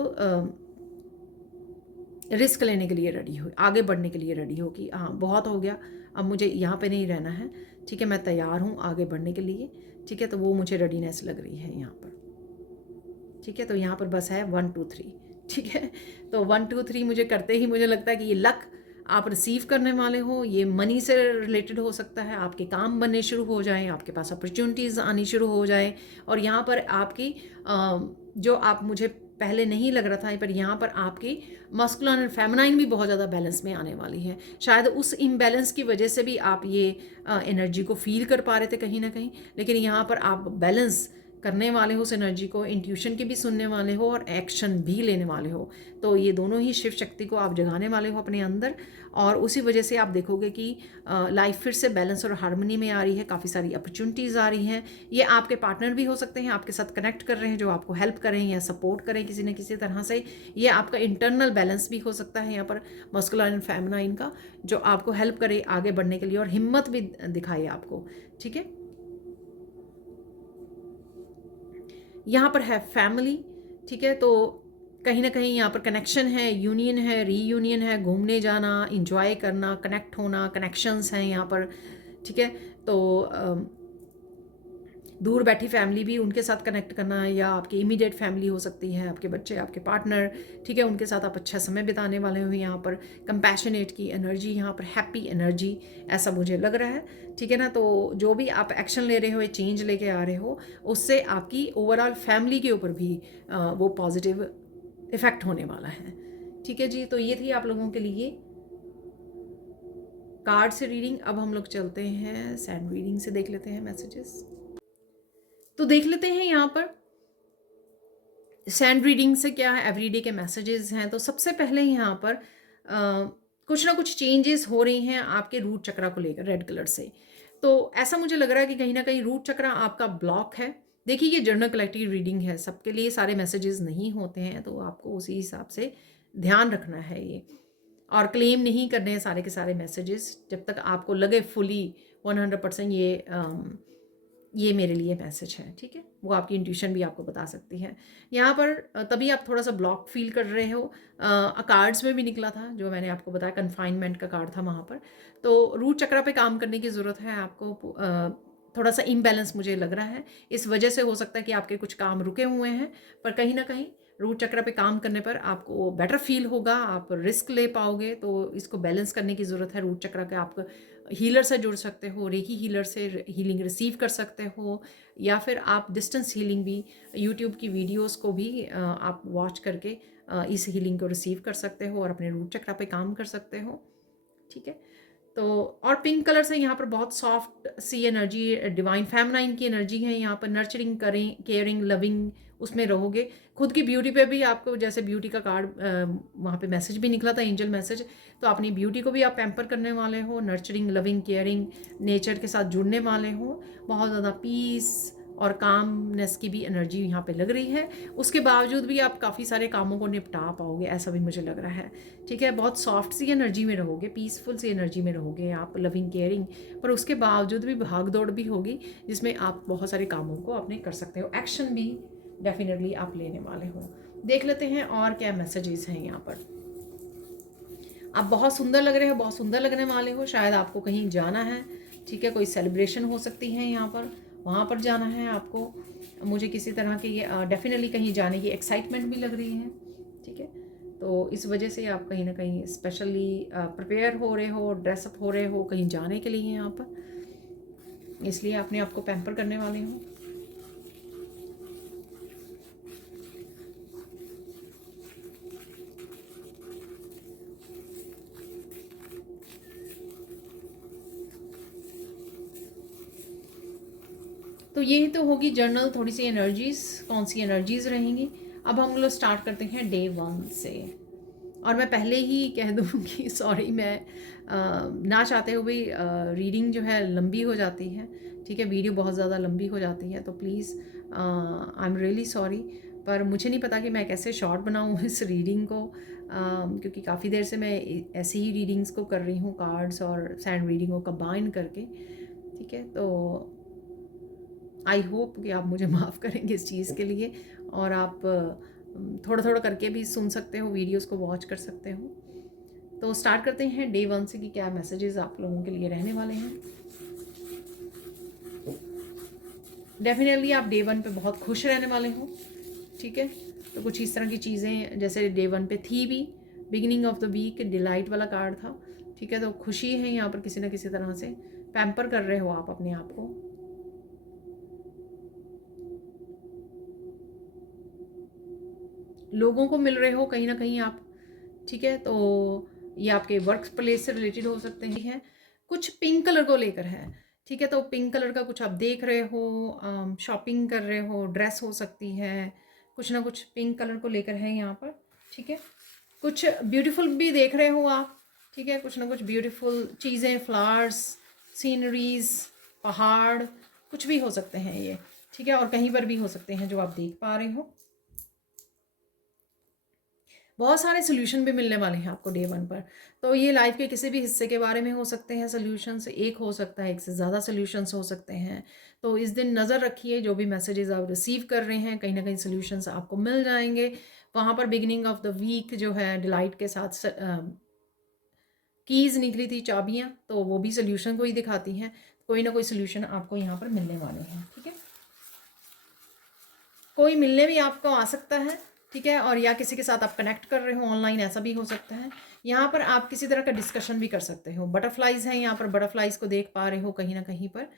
रिस्क लेने के लिए रेडी हो, आगे बढ़ने के लिए रेडी हो कि हाँ बहुत हो गया, अब मुझे यहाँ पे नहीं रहना है, ठीक है, मैं तैयार हूँ आगे बढ़ने के लिए, ठीक है। तो वो मुझे रेडीनेस लग रही है यहाँ पर, ठीक है। तो यहाँ पर बस है 1 2 3, ठीक है। तो 1 2 3 मुझे करते ही मुझे लगता है कि ये लक आप रिसीव करने वाले हो। ये मनी से रिलेटेड हो सकता है, आपके काम बनने शुरू हो जाएं, आपके पास अपॉर्चुनिटीज़ आनी शुरू हो जाए। और यहाँ पर आपकी जो आप मुझे पहले नहीं लग रहा था, पर यहाँ पर आपकी मस्कुलिन और फेमिनाइन भी बहुत ज़्यादा बैलेंस में आने वाली है। शायद उस इम्बैलेंस की वजह से भी आप ये एनर्जी को फील कर पा रहे थे कहीं ना कहीं, लेकिन यहाँ पर आप बैलेंस करने वाले हो उस एनर्जी को, इंट्यूशन की भी सुनने वाले हो और एक्शन भी लेने वाले हो। तो ये दोनों ही शिव शक्ति को आप जगाने वाले हो अपने अंदर, और उसी वजह से आप देखोगे कि लाइफ फिर से बैलेंस और हार्मनी में आ रही है, काफ़ी सारी अपॉर्चुनिटीज़ आ रही हैं। ये आपके पार्टनर भी हो सकते हैं, आपके साथ कनेक्ट कर रहे हैं, जो आपको हेल्प करें या सपोर्ट करें किसी न किसी तरह से। ये आपका इंटरनल बैलेंस भी हो सकता है यहाँ पर मस्कुलिन एंड फेमिनाइन का, जो आपको हेल्प करे आगे बढ़ने के लिए और हिम्मत भी दिखाए आपको, ठीक है। यहाँ पर है फैमिली, ठीक है। तो कहीं ना कहीं यहाँ पर कनेक्शन है, यूनियन है, रीयूनियन है, घूमने जाना, इंजॉय करना, कनेक्ट होना, कनेक्शंस हैं यहाँ पर, ठीक है। तो दूर बैठी फैमिली भी, उनके साथ कनेक्ट करना, या आपकी इमीडिएट फैमिली हो सकती है, आपके बच्चे, आपके पार्टनर, ठीक है, उनके साथ आप अच्छा समय बिताने वाले हो। यहाँ पर कंपैशनेट की एनर्जी, यहाँ पर हैप्पी एनर्जी, ऐसा मुझे लग रहा है, ठीक है ना। तो जो भी आप एक्शन ले रहे हो, चेंज लेके आ रहे हो, उससे आपकी ओवरऑल फैमिली के ऊपर भी वो पॉजिटिव इफेक्ट होने वाला है, ठीक है जी। तो ये थी आप लोगों के लिए कार्ड से रीडिंग। अब हम लोग चलते हैं सैंड रीडिंग से, देख लेते हैं मैसेजेस। तो देख लेते हैं यहाँ पर सैंड रीडिंग से क्या है, एवरीडे के मैसेजेस हैं। तो सबसे पहले यहाँ पर कुछ ना कुछ चेंजेस हो रही हैं आपके रूट चक्रा को लेकर, रेड कलर से। तो ऐसा मुझे लग रहा है कि कहीं रूट चक्रा आपका ब्लॉक है। देखिए ये जर्नल कलेक्टिव रीडिंग है, सबके लिए सारे मैसेजेस नहीं होते हैं, तो आपको उसी हिसाब से ध्यान रखना है ये, और क्लेम नहीं करने हैं सारे के सारे मैसेजेस जब तक आपको लगे फुली 100% ये मेरे लिए मैसेज है, ठीक है। वो आपकी इंट्यूशन भी आपको बता सकती है। यहाँ पर तभी आप थोड़ा सा ब्लॉक फील कर रहे हो। कार्ड्स में भी निकला था, जो मैंने आपको बताया, कन्फाइनमेंट का कार्ड था वहाँ पर। तो रूट चक्रा पे काम करने की ज़रूरत है आपको। थोड़ा सा इम्बैलेंस मुझे लग रहा है, इस वजह से हो सकता है कि आपके कुछ काम रुके हुए हैं, पर कहीं ना कहीं रूट चक्र पे काम करने पर आपको बेटर फील होगा, आप रिस्क ले पाओगे। तो इसको बैलेंस करने की ज़रूरत है। रूट चक्र के आप हीलर से जुड़ सकते हो, रेकी हीलर से हीलिंग रिसीव कर सकते हो, या फिर आप डिस्टेंस हीलिंग भी, यूट्यूब की वीडियोस को भी आप वॉच करके इस हीलिंग को रिसीव कर सकते हो और अपने रूट चक्र पे काम कर सकते हो, ठीक है। तो और पिंक कलर से यहाँ पर बहुत सॉफ्ट सी एनर्जी, डिवाइन फेमिनाइन की एनर्जी है। यहाँ पर नर्चरिंग, करें, केयरिंग, लविंग, उसमें रहोगे। खुद की ब्यूटी पे भी आपको, जैसे ब्यूटी का कार्ड वहाँ पे मैसेज भी निकला था, एंजल मैसेज, तो अपनी ब्यूटी को भी आप पैम्पर करने वाले हो, नर्चरिंग, लविंग, केयरिंग, नेचर के साथ जुड़ने वाले हो। बहुत ज़्यादा पीस और कामनेस की भी एनर्जी यहाँ पे लग रही है। उसके बावजूद भी आप काफ़ी सारे कामों को निपटा पाओगे, ऐसा भी मुझे लग रहा है। ठीक है, बहुत सॉफ्ट सी एनर्जी में रहोगे, पीसफुल सी एनर्जी में रहोगे आप, लविंग केयरिंग, पर उसके बावजूद भी भाग दौड़ भी होगी जिसमें आप बहुत सारे कामों को अपने कर सकते हो। एक्शन भी डेफिनेटली आप लेने वाले हो। देख लेते हैं और क्या मैसेजेस हैं यहाँ पर। आप बहुत सुंदर लग रहे हो, बहुत सुंदर लगने वाले हो। शायद आपको कहीं जाना है, ठीक है, कोई सेलिब्रेशन हो सकती है यहाँ पर, वहाँ पर जाना है आपको। मुझे किसी तरह की डेफिनेटली कहीं जाने की एक्साइटमेंट भी लग रही है। ठीक है, तो इस वजह से आप कहीं ना कहीं स्पेशली प्रिपेयर हो रहे हो, ड्रेसअप हो रहे हो कहीं जाने के लिए यहाँ पर, इसलिए अपने आप को पैम्पर करने वाले हो। तो यही तो होगी जर्नल, थोड़ी सी एनर्जीज़, कौन सी एनर्जीज़ रहेंगी। अब हम लोग स्टार्ट करते हैं डे 1 से। और मैं पहले ही कह दूँ कि सॉरी, मैं ना चाहते हुए रीडिंग जो है लंबी हो जाती है। ठीक है, वीडियो बहुत ज़्यादा लंबी हो जाती है, तो please I am really sorry. पर मुझे नहीं पता कि मैं कैसे शॉर्ट बनाऊँ इस रीडिंग को, क्योंकि काफ़ी देर से मैं ऐसे ही रीडिंग्स को कर रही हूँ, कार्ड्स और सैंड रीडिंग को कंबाइन करके। ठीक है, तो आई होप कि आप मुझे माफ़ करेंगे इस चीज़ के लिए, और आप थोड़ा थोड़ा करके भी सुन सकते हो, वीडियोस को वॉच कर सकते हो। तो स्टार्ट करते हैं डे 1 से कि क्या मैसेजेस आप लोगों के लिए रहने वाले हैं। डेफिनेटली आप डे 1 पे बहुत खुश रहने वाले हो। ठीक है, तो कुछ इस तरह की चीज़ें जैसे डे 1 पे थी भी, beginning of the week delight वाला कार्ड था। ठीक है, तो खुशी है यहाँ पर, किसी ना किसी तरह से पैम्पर कर रहे हो आप अपने आप को। लोगों को मिल रहे हो कहीं ना कहीं आप। ठीक है, तो ये आपके वर्क प्लेस से रिलेटेड हो सकते हैं। कुछ पिंक कलर को लेकर है। ठीक है, तो पिंक कलर का कुछ आप देख रहे हो, शॉपिंग कर रहे हो, ड्रेस हो सकती है, कुछ ना कुछ पिंक कलर को लेकर है यहाँ पर। ठीक है, कुछ ब्यूटीफुल भी देख रहे हो आप। ठीक है, कुछ ना कुछ ब्यूटीफुल चीज़ें, फ्लावर्स, सीनरीज, पहाड़, कुछ भी हो सकते हैं ये। ठीक है, और कहीं पर भी हो सकते हैं जो आप देख पा रहे हो। बहुत सारे सोल्यूशन भी मिलने वाले हैं आपको डे 1 पर। तो ये लाइफ के किसी भी हिस्से के बारे में हो सकते हैं सोल्यूशंस, एक हो सकता है, एक से ज़्यादा सोल्यूशंस हो सकते हैं। तो इस दिन नज़र रखिए, जो भी मैसेजेस आप रिसीव कर रहे हैं कहीं ना कहीं सोल्यूशंस आपको मिल जाएंगे। वहाँ पर बिगिनिंग ऑफ द वीक जो है डिलाइट के साथ कीज़ निकली थी, चाबियाँ, तो वो भी सोल्यूशन को ही दिखाती हैं। कोई ना कोई सोल्यूशन आपको यहाँ पर मिलने वाले हैं। ठीक है, कोई मिलने भी आपको आ सकता है। ठीक है, और या किसी के साथ आप कनेक्ट कर रहे हो ऑनलाइन, ऐसा भी हो सकता है। यहाँ पर आप किसी तरह का डिस्कशन भी कर सकते हो। बटरफ्लाइज हैं यहाँ पर, बटरफ्लाइज को देख पा रहे हो कहीं ना कहीं पर।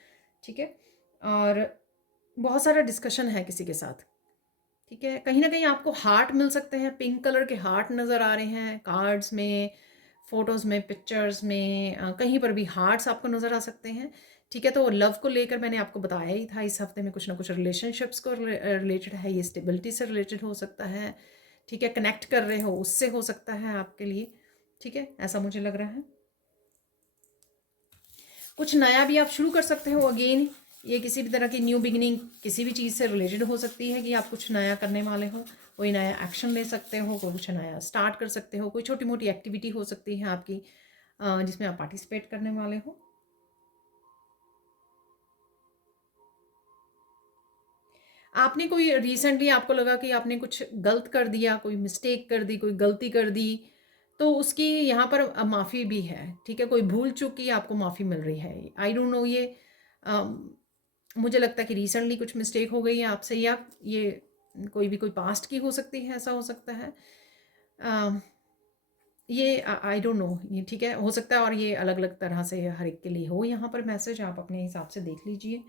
ठीक है, और बहुत सारा डिस्कशन है किसी के साथ। ठीक है, कहीं ना कहीं आपको हार्ट मिल सकते हैं, पिंक कलर के हार्ट नज़र आ रहे हैं कार्ड्स में, फोटोज़ में, पिक्चर्स में, कहीं पर भी हार्ट्स आपको नज़र आ सकते हैं। ठीक है, तो लव को लेकर मैंने आपको बताया ही था, इस हफ्ते में कुछ ना कुछ रिलेशनशिप्स को रिलेटेड है, ये स्टेबिलिटी से रिलेटेड हो सकता है। ठीक है, कनेक्ट कर रहे हो उससे हो सकता है आपके लिए। ठीक है, ऐसा मुझे लग रहा है। कुछ नया भी आप शुरू कर सकते हो अगेन, ये किसी भी तरह की न्यू बिगिनिंग किसी भी चीज़ से रिलेटेड हो सकती है कि आप कुछ नया करने वाले हो, कोई नया एक्शन ले सकते हो, कोई कुछ नया स्टार्ट कर सकते हो, कोई छोटी मोटी एक्टिविटी हो सकती है आपकी जिसमें आप पार्टिसिपेट करने वाले हो। आपने कोई रिसेंटली आपको लगा कि आपने कुछ गलत कर दिया, कोई मिस्टेक कर दी, कोई गलती कर दी, तो उसकी यहाँ पर माफ़ी भी है। ठीक है, कोई भूल चूक की आपको माफ़ी मिल रही है। आई डोंट नो, ये मुझे लगता है कि रिसेंटली कुछ मिस्टेक हो गई है आपसे, या ये कोई भी कोई पास्ट की हो सकती है, ऐसा हो सकता है। ये आई डोंट नो, ये ठीक है, हो सकता है, और ये अलग अलग तरह से हर एक के लिए हो। यहाँ पर मैसेज आप अपने हिसाब से देख लीजिए।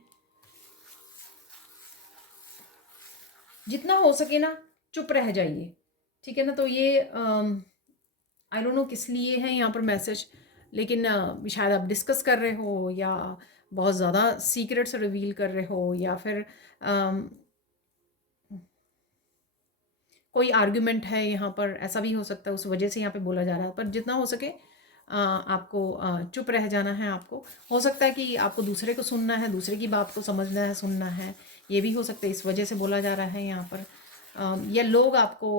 जितना हो सके ना चुप रह जाइए। ठीक है ना, तो ये आई डोंट नो किस लिए है यहाँ पर मैसेज, लेकिन शायद आप डिस्कस कर रहे हो, या बहुत ज़्यादा सीक्रेट्स रिवील कर रहे हो, या फिर कोई आर्ग्यूमेंट है यहाँ पर, ऐसा भी हो सकता है, उस वजह से यहाँ पे बोला जा रहा है। पर जितना हो सके आपको चुप रह जाना है। आपको हो सकता है कि आपको दूसरे को सुनना है, दूसरे की बात को समझना है, सुनना है, ये भी हो सकता है, इस वजह से बोला जा रहा है यहाँ पर। या लोग आपको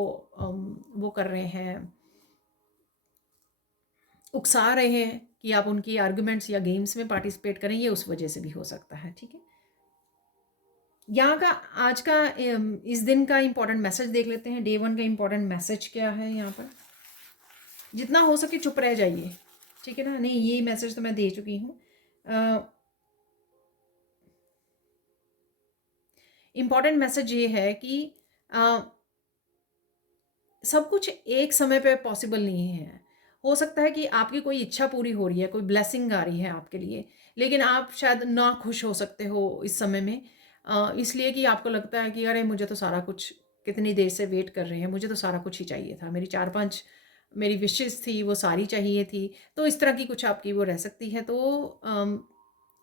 वो कर रहे हैं, उकसा रहे हैं कि आप उनकी आर्गुमेंट्स या गेम्स में पार्टिसिपेट करें, ये उस वजह से भी हो सकता है। ठीक है, यहाँ का आज का इस दिन का इम्पोर्टेंट मैसेज देख लेते हैं। डे 1 का इम्पोर्टेंट मैसेज क्या है यहाँ पर। जितना हो सके चुप रह जाइए, ठीक है ना। नहीं, ये मैसेज तो मैं दे चुकी हूँ। इम्पॉर्टेंट मैसेज ये है कि सब कुछ एक समय पे पॉसिबल नहीं है। हो सकता है कि आपकी कोई इच्छा पूरी हो रही है, कोई ब्लेसिंग आ रही है आपके लिए, लेकिन आप शायद ना खुश हो सकते हो इस समय में, इसलिए कि आपको लगता है कि अरे मुझे तो सारा कुछ, कितनी देर से वेट कर रहे हैं, मुझे तो सारा कुछ ही चाहिए था, मेरी 4-5 मेरी विशेज़ थी वो सारी चाहिए थी। तो इस तरह की कुछ आपकी वो रह सकती है। तो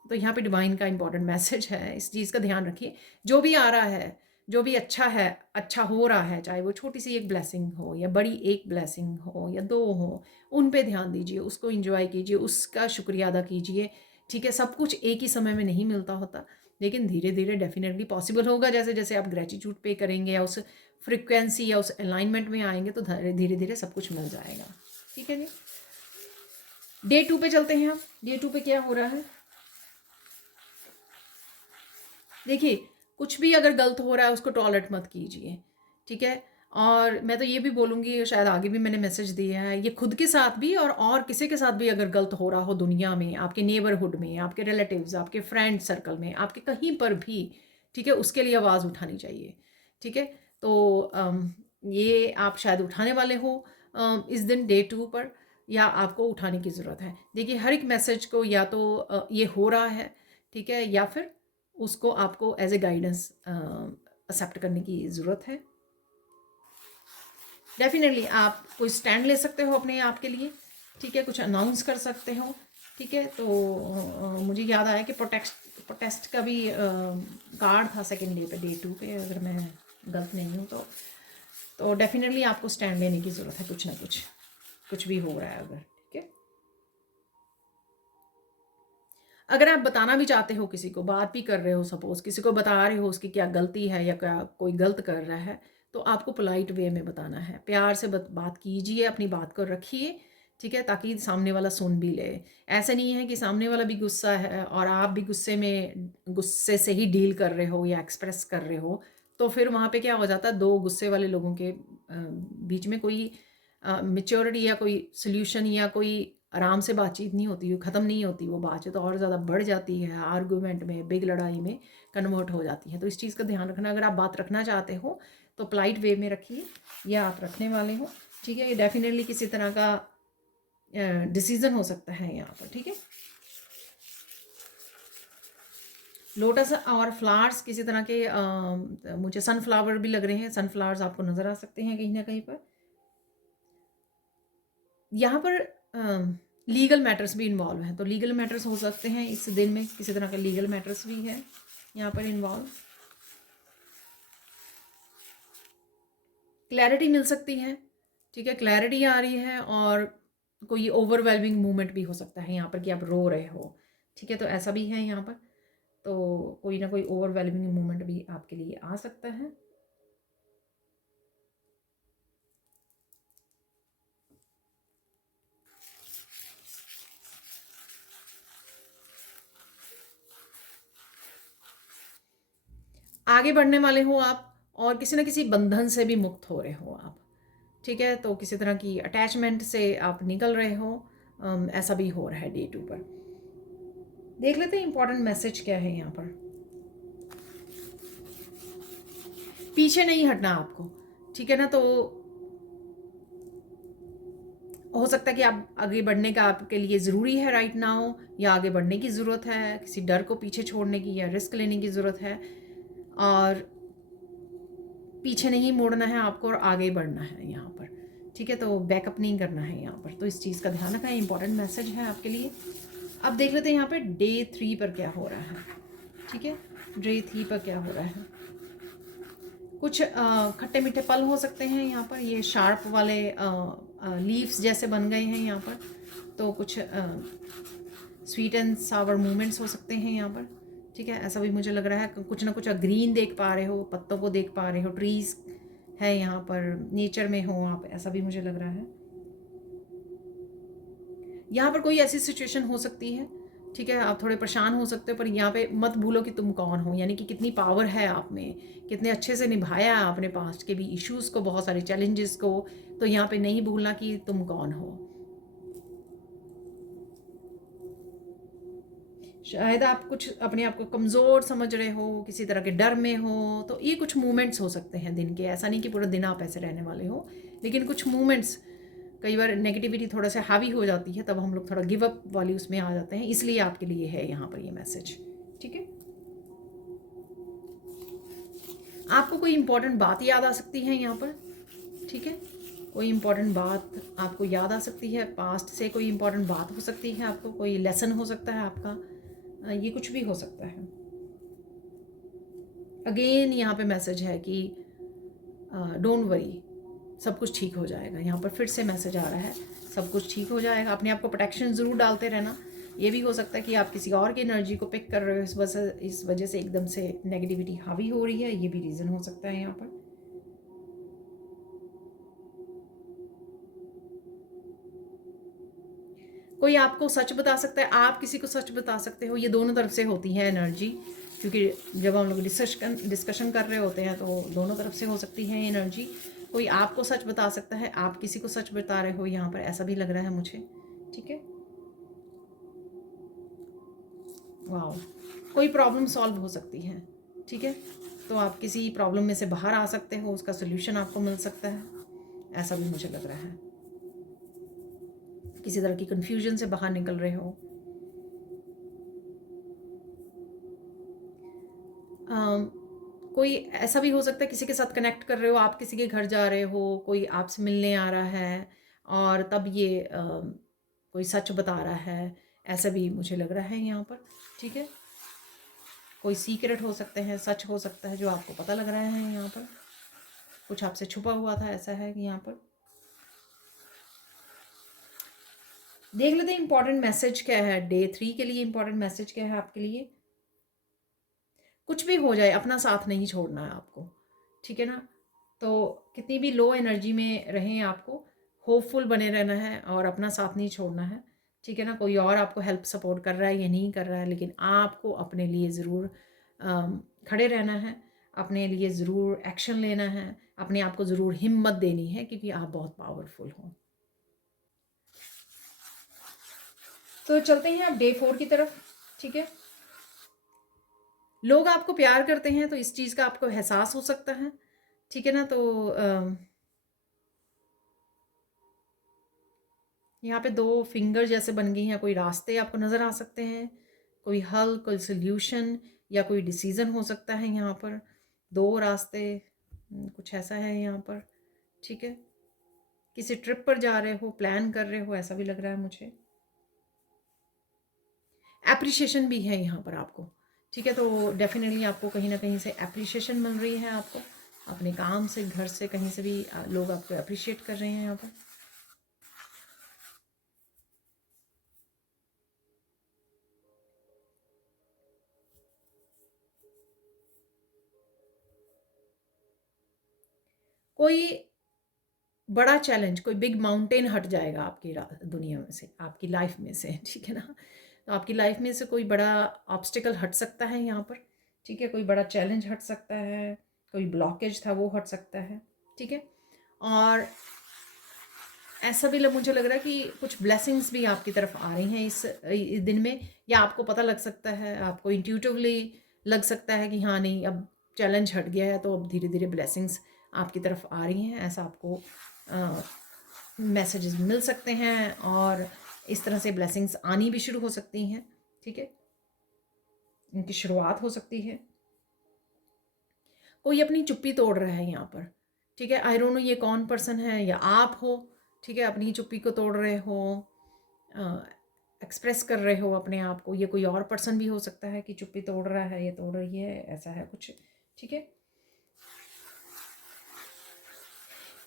यहाँ पे डिवाइन का इम्पोर्टेंट मैसेज है, इस चीज़ का ध्यान रखिए। जो भी आ रहा है, जो भी अच्छा है, अच्छा हो रहा है, चाहे वो छोटी सी एक ब्लेसिंग हो या बड़ी एक ब्लेसिंग हो या 2 हो, उन पे ध्यान दीजिए, उसको एंजॉय कीजिए, उसका शुक्रिया अदा कीजिए। ठीक है, सब कुछ एक ही समय में नहीं मिलता होता, लेकिन धीरे धीरे डेफिनेटली पॉसिबल होगा। जैसे जैसे आप ग्रेटिट्यूड पे करेंगे या उस फ्रिक्वेंसी या उस अलाइनमेंट में आएंगे तो धीरे धीरे सब कुछ मिल जाएगा। ठीक है जी, डे 2 पे चलते हैं। आप डे 2 पे क्या हो रहा है देखिए। कुछ भी अगर गलत हो रहा है उसको टॉलरेट मत कीजिए, ठीक है। और मैं तो ये भी बोलूँगी, शायद आगे भी मैंने मैसेज दिया है, ये खुद के साथ भी और किसी के साथ भी अगर गलत हो रहा हो दुनिया में, आपके नेबरहुड में, आपके रिलेटिव्स, आपके फ्रेंड सर्कल में, आपके कहीं पर भी, ठीक है, उसके लिए आवाज़ उठानी चाहिए। ठीक है, तो ये आप शायद उठाने वाले हो इस दिन डे 2 पर, या आपको उठाने की ज़रूरत है। देखिए, हर एक मैसेज को या तो ये हो रहा है, ठीक है, या फिर उसको आपको एज ए गाइडेंस एक्सेप्ट करने की ज़रूरत है। डेफिनेटली आप कोई स्टैंड ले सकते हो अपने आप के लिए, ठीक है, कुछ अनाउंस कर सकते हो। ठीक है, तो मुझे याद आया कि प्रोटेस्ट का भी कार्ड था सेकेंड डे पे, डे 2 पे, अगर मैं गलत नहीं हूँ तो डेफिनेटली आपको स्टैंड लेने की ज़रूरत है। कुछ ना कुछ भी हो रहा है अगर, ठीक है। अगर आप बताना भी चाहते हो, किसी को बात भी कर रहे हो, सपोज किसी को बता रहे हो उसकी क्या गलती है या क्या कोई गलत कर रहा है, तो आपको पोलाइट वे में बताना है। प्यार से बात कीजिए, अपनी बात को रखिए, ठीक है, ताकि सामने वाला सुन भी ले। ऐसा नहीं है कि सामने वाला भी गुस्सा है और आप भी गुस्से से ही डील कर रहे हो या एक्सप्रेस कर रहे हो, तो फिर वहाँ पे क्या हो जाता है, 2 गुस्से वाले लोगों के बीच में कोई मैच्योरिटी या कोई सोल्यूशन या कोई आराम से बातचीत नहीं होती, ख़त्म नहीं होती। वो बातचीत और ज़्यादा बढ़ जाती है, आर्गूमेंट में, बिग लड़ाई में कन्वर्ट हो जाती है। तो इस चीज़ का ध्यान रखना। अगर आप बात रखना चाहते हो तो पोलाइट वे में रखिए, या आप रखने वाले हो, ठीक है। ये डेफिनेटली किसी तरह का डिसीज़न हो सकता है यहाँ पर, ठीक है। लोटस और फ्लावर्स किसी तरह के मुझे सनफ्लावर भी लग रहे हैं। सनफ्लावर्स आपको नज़र आ सकते हैं कहीं ना कहीं पर। यहाँ पर लीगल मैटर्स भी इन्वॉल्व हैं, तो लीगल मैटर्स हो सकते हैं इस दिन में, किसी तरह का लीगल मैटर्स भी है यहाँ पर इन्वॉल्व। क्लैरिटी मिल सकती है, ठीक है, क्लैरिटी आ रही है। और कोई ओवरवेलमिंग मूवमेंट भी हो सकता है यहाँ पर कि आप रो रहे हो, ठीक है, तो ऐसा भी है यहाँ पर। तो कोई ना कोई ओवरवेलमिंग मूवमेंट भी आपके लिए आ सकता है। आगे बढ़ने वाले हो आप, और किसी न किसी बंधन से भी मुक्त हो रहे हो आप, ठीक है। तो किसी तरह की अटैचमेंट से आप निकल रहे हो, ऐसा भी हो रहा है डे 2 पर। देख लेते हैं इंपॉर्टेंट मैसेज क्या है यहाँ पर। पीछे नहीं हटना आपको, ठीक है ना। तो हो सकता है कि आप आगे बढ़ने का आपके लिए ज़रूरी है राइट नाउ, या आगे बढ़ने की ज़रूरत है, किसी डर को पीछे छोड़ने की या रिस्क लेने की ज़रूरत है, और पीछे नहीं मुड़ना है आपको और आगे बढ़ना है यहाँ पर, ठीक है। तो बैकअप नहीं करना है यहाँ पर, तो इस चीज़ का ध्यान रखना है। इंपॉर्टेंट मैसेज है आपके लिए। अब देख लेते हैं यहाँ पे डे 3 पर क्या हो रहा है, ठीक है। डे 3 पर क्या हो रहा है, कुछ खट्टे मीठे पल हो सकते हैं यहाँ पर। ये शार्प वाले लीव्स जैसे बन गए हैं यहाँ पर, तो कुछ स्वीट एंड सावर मोमेंट्स हो सकते हैं यहाँ पर, ठीक है, ऐसा भी मुझे लग रहा है। कुछ ना कुछ ग्रीन देख पा रहे हो, पत्तों को देख पा रहे हो, ट्रीज है यहाँ पर, नेचर में हो आप, ऐसा भी मुझे लग रहा है। यहाँ पर कोई ऐसी सिचुएशन हो सकती है, ठीक है, आप थोड़े परेशान हो सकते हो, पर यहाँ पे मत भूलो कि तुम कौन हो, यानी कि कितनी पावर है आप में, कितने अच्छे से निभाया है आपने पास्ट के भी इश्यूज को, बहुत सारे चैलेंजेस को। तो यहाँ पे नहीं भूलना कि तुम कौन हो। शायद आप कुछ अपने आप को कमज़ोर समझ रहे हो, किसी तरह के डर में हो, तो ये कुछ मोमेंट्स हो सकते हैं दिन के। ऐसा नहीं कि पूरा दिन आप ऐसे रहने वाले हो, लेकिन कुछ मोमेंट्स, कई बार नेगेटिविटी थोड़ा सा हावी हो जाती है, तब हम लोग थोड़ा गिव अप वाली उसमें आ जाते हैं, इसलिए आपके लिए है यहाँ पर ये मैसेज। ठीक है, आपको कोई इंपॉर्टेंट बात याद आ सकती है यहाँ पर। ठीक है, कोई इंपॉर्टेंट बात आपको याद आ सकती है, पास्ट से कोई इंपॉर्टेंट बात हो सकती है, आपको कोई लेसन हो सकता है आपका, ये कुछ भी हो सकता है। अगेन यहाँ पे मैसेज है कि डोंट वरी, सब कुछ ठीक हो जाएगा। यहाँ पर फिर से मैसेज आ रहा है, सब कुछ ठीक हो जाएगा। अपने आप को प्रोटेक्शन ज़रूर डालते रहना। ये भी हो सकता है कि आप किसी और की एनर्जी को पिक कर रहे हो, इस वजह से एकदम से नेगेटिविटी हावी हो रही है, ये भी रीज़न हो सकता है यहाँ पर। कोई आपको सच बता सकता है, आप किसी को सच बता सकते हो, ये दोनों तरफ से होती है एनर्जी, क्योंकि जब हम लोग डिस्कशन कर रहे होते हैं तो दोनों तरफ से हो सकती है एनर्जी। कोई आपको सच बता सकता है, आप किसी को सच बता रहे हो, यहाँ पर ऐसा भी लग रहा है मुझे। ठीक है, वाह, कोई प्रॉब्लम सॉल्व हो सकती है। ठीक है, तो आप किसी प्रॉब्लम में से बाहर आ सकते हो, उसका सोल्यूशन आपको मिल सकता है, ऐसा भी मुझे लग रहा है। किसी तरह की कंफ्यूजन से बाहर निकल रहे हो। कोई ऐसा भी हो सकता है किसी के साथ कनेक्ट कर रहे हो, आप किसी के घर जा रहे हो, कोई आपसे मिलने आ रहा है और तब ये कोई सच बता रहा है, ऐसा भी मुझे लग रहा है यहाँ पर। ठीक है, कोई सीक्रेट हो सकते हैं, सच हो सकता है जो आपको पता लग रहा है यहाँ पर, कुछ आपसे छुपा हुआ था, ऐसा है कि यहाँ पर। देख लेते हैं इंपॉर्टेंट मैसेज क्या है डे 3 के लिए। इंपॉर्टेंट मैसेज क्या है आपके लिए। कुछ भी हो जाए, अपना साथ नहीं छोड़ना है आपको। ठीक है ना, तो कितनी भी लो एनर्जी में रहें, आपको होपफुल बने रहना है और अपना साथ नहीं छोड़ना है। ठीक है ना, कोई और आपको हेल्प सपोर्ट कर रहा है या नहीं कर रहा है, लेकिन आपको अपने लिए ज़रूर खड़े रहना है, अपने लिए ज़रूर एक्शन लेना है, अपने आप को ज़रूर हिम्मत देनी है, क्योंकि आप बहुत पावरफुल हो। तो चलते हैं अब डे 4 की तरफ। ठीक है, लोग आपको प्यार करते हैं तो इस चीज़ का आपको एहसास हो सकता है। ठीक है ना, तो यहाँ पे 2 फिंगर जैसे बन गई हैं, कोई रास्ते आपको नज़र आ सकते हैं, कोई हल, कोई सॉल्यूशन या कोई डिसीज़न हो सकता है यहाँ पर। 2 रास्ते, कुछ ऐसा है यहाँ पर। ठीक है, किसी ट्रिप पर जा रहे हो, प्लान कर रहे हो, ऐसा भी लग रहा है मुझे। एप्रिशिएशन भी है यहाँ पर आपको। ठीक है, तो डेफिनेटली आपको कहीं ना कहीं से एप्रिशिएशन मिल रही है, आपको अपने काम से, घर से, कहीं से भी लोग आपको अप्रिशिएट कर रहे हैं यहाँ पर। कोई बड़ा चैलेंज, कोई बिग माउंटेन हट जाएगा आपकी दुनिया में से, आपकी लाइफ में से। ठीक है ना, तो आपकी लाइफ में से कोई बड़ा ऑब्स्टिकल हट सकता है यहाँ पर। ठीक है, कोई बड़ा चैलेंज हट सकता है, कोई ब्लॉकेज था वो हट सकता है। ठीक है, और ऐसा भी मुझे लग रहा है कि कुछ ब्लेसिंग्स भी आपकी तरफ आ रही हैं इस दिन में, या आपको पता लग सकता है, आपको इंट्यूटिवली लग सकता है कि हाँ नहीं, अब चैलेंज हट गया है, तो अब धीरे धीरे ब्लेसिंग्स आपकी तरफ आ रही हैं, ऐसा आपको मैसेजेस मिल सकते हैं, और इस तरह से ब्लेसिंग्स आनी भी शुरू हो सकती हैं। ठीक है, इनकी शुरुआत हो सकती है। कोई अपनी चुप्पी तोड़ रहा है यहाँ पर। ठीक है, आई डोंट नो ये कौन पर्सन है, या आप हो। ठीक है, अपनी चुप्पी को तोड़ रहे हो, एक्सप्रेस कर रहे हो अपने आप को। ये कोई और पर्सन भी हो सकता है कि चुप्पी तोड़ रहा है, ये तोड़ रही है, ऐसा है कुछ। ठीक है,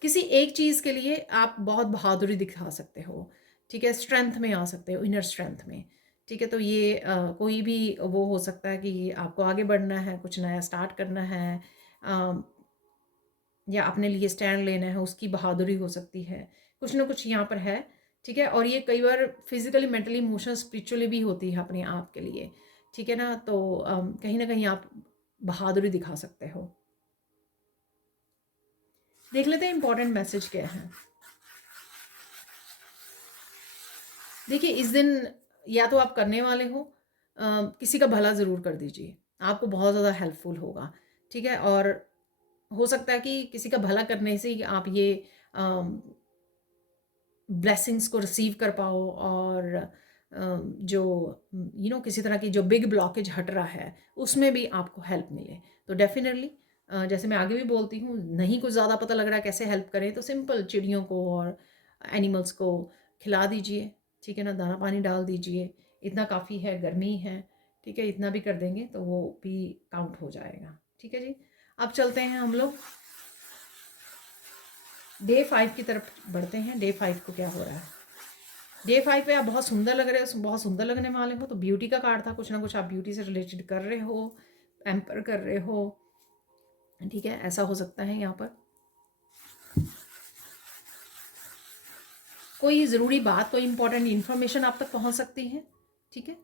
किसी एक चीज़ के लिए आप बहुत बहादुरी दिखा सकते हो। ठीक है, स्ट्रेंथ में आ सकते हो, इनर स्ट्रेंथ में। ठीक है, तो ये कोई भी वो हो सकता है कि आपको आगे बढ़ना है, कुछ नया स्टार्ट करना है, अ, या अपने लिए स्टैंड लेना है, उसकी बहादुरी हो सकती है। कुछ ना कुछ यहाँ पर है, ठीक है? और ये कई बार फिज़िकली, मेंटली, इमोशनल, स्पिरिचुअली भी होती है अपने आप के लिए, ठीक है ना? तो कहीं न कहीं आप बहादुरी दिखा सकते हो। देख लेते हैं इम्पोर्टेंट मैसेज क्या है। देखिए, इस दिन या तो आप करने वाले हो, किसी का भला ज़रूर कर दीजिए, आपको बहुत ज़्यादा हेल्पफुल होगा, ठीक है? और हो सकता है कि किसी का भला करने से ही आप ये ब्लेसिंग्स को रिसीव कर पाओ, और जो किसी तरह की जो बिग ब्लॉकेज हट रहा है, उसमें भी आपको हेल्प मिले। तो डेफ़िनेटली जैसे मैं आगे भी बोलती हूँ, नहीं कुछ ज़्यादा पता लग रहा है कैसे हेल्प करें, तो सिंपल चिड़ियों को और एनिमल्स को खिला दीजिए, ठीक है ना? दाना पानी डाल दीजिए, इतना काफ़ी है, गर्मी है, ठीक है? इतना भी कर देंगे तो वो भी काउंट हो जाएगा, ठीक है जी? अब चलते हैं हम लोग डे 5 की तरफ बढ़ते हैं। डे 5 को क्या हो रहा है? डे 5 पे आप बहुत सुंदर लग रहे हो, बहुत सुंदर लगने वाले हो, तो ब्यूटी का कार्ड था, कुछ ना कुछ आप ब्यूटी से रिलेटेड कर रहे हो, पैम्पर कर रहे हो, ठीक है? ऐसा हो सकता है यहाँ पर। कोई ज़रूरी बात, कोई इंपॉर्टेंट इन्फॉर्मेशन आप तक पहुँच सकती है, ठीक है?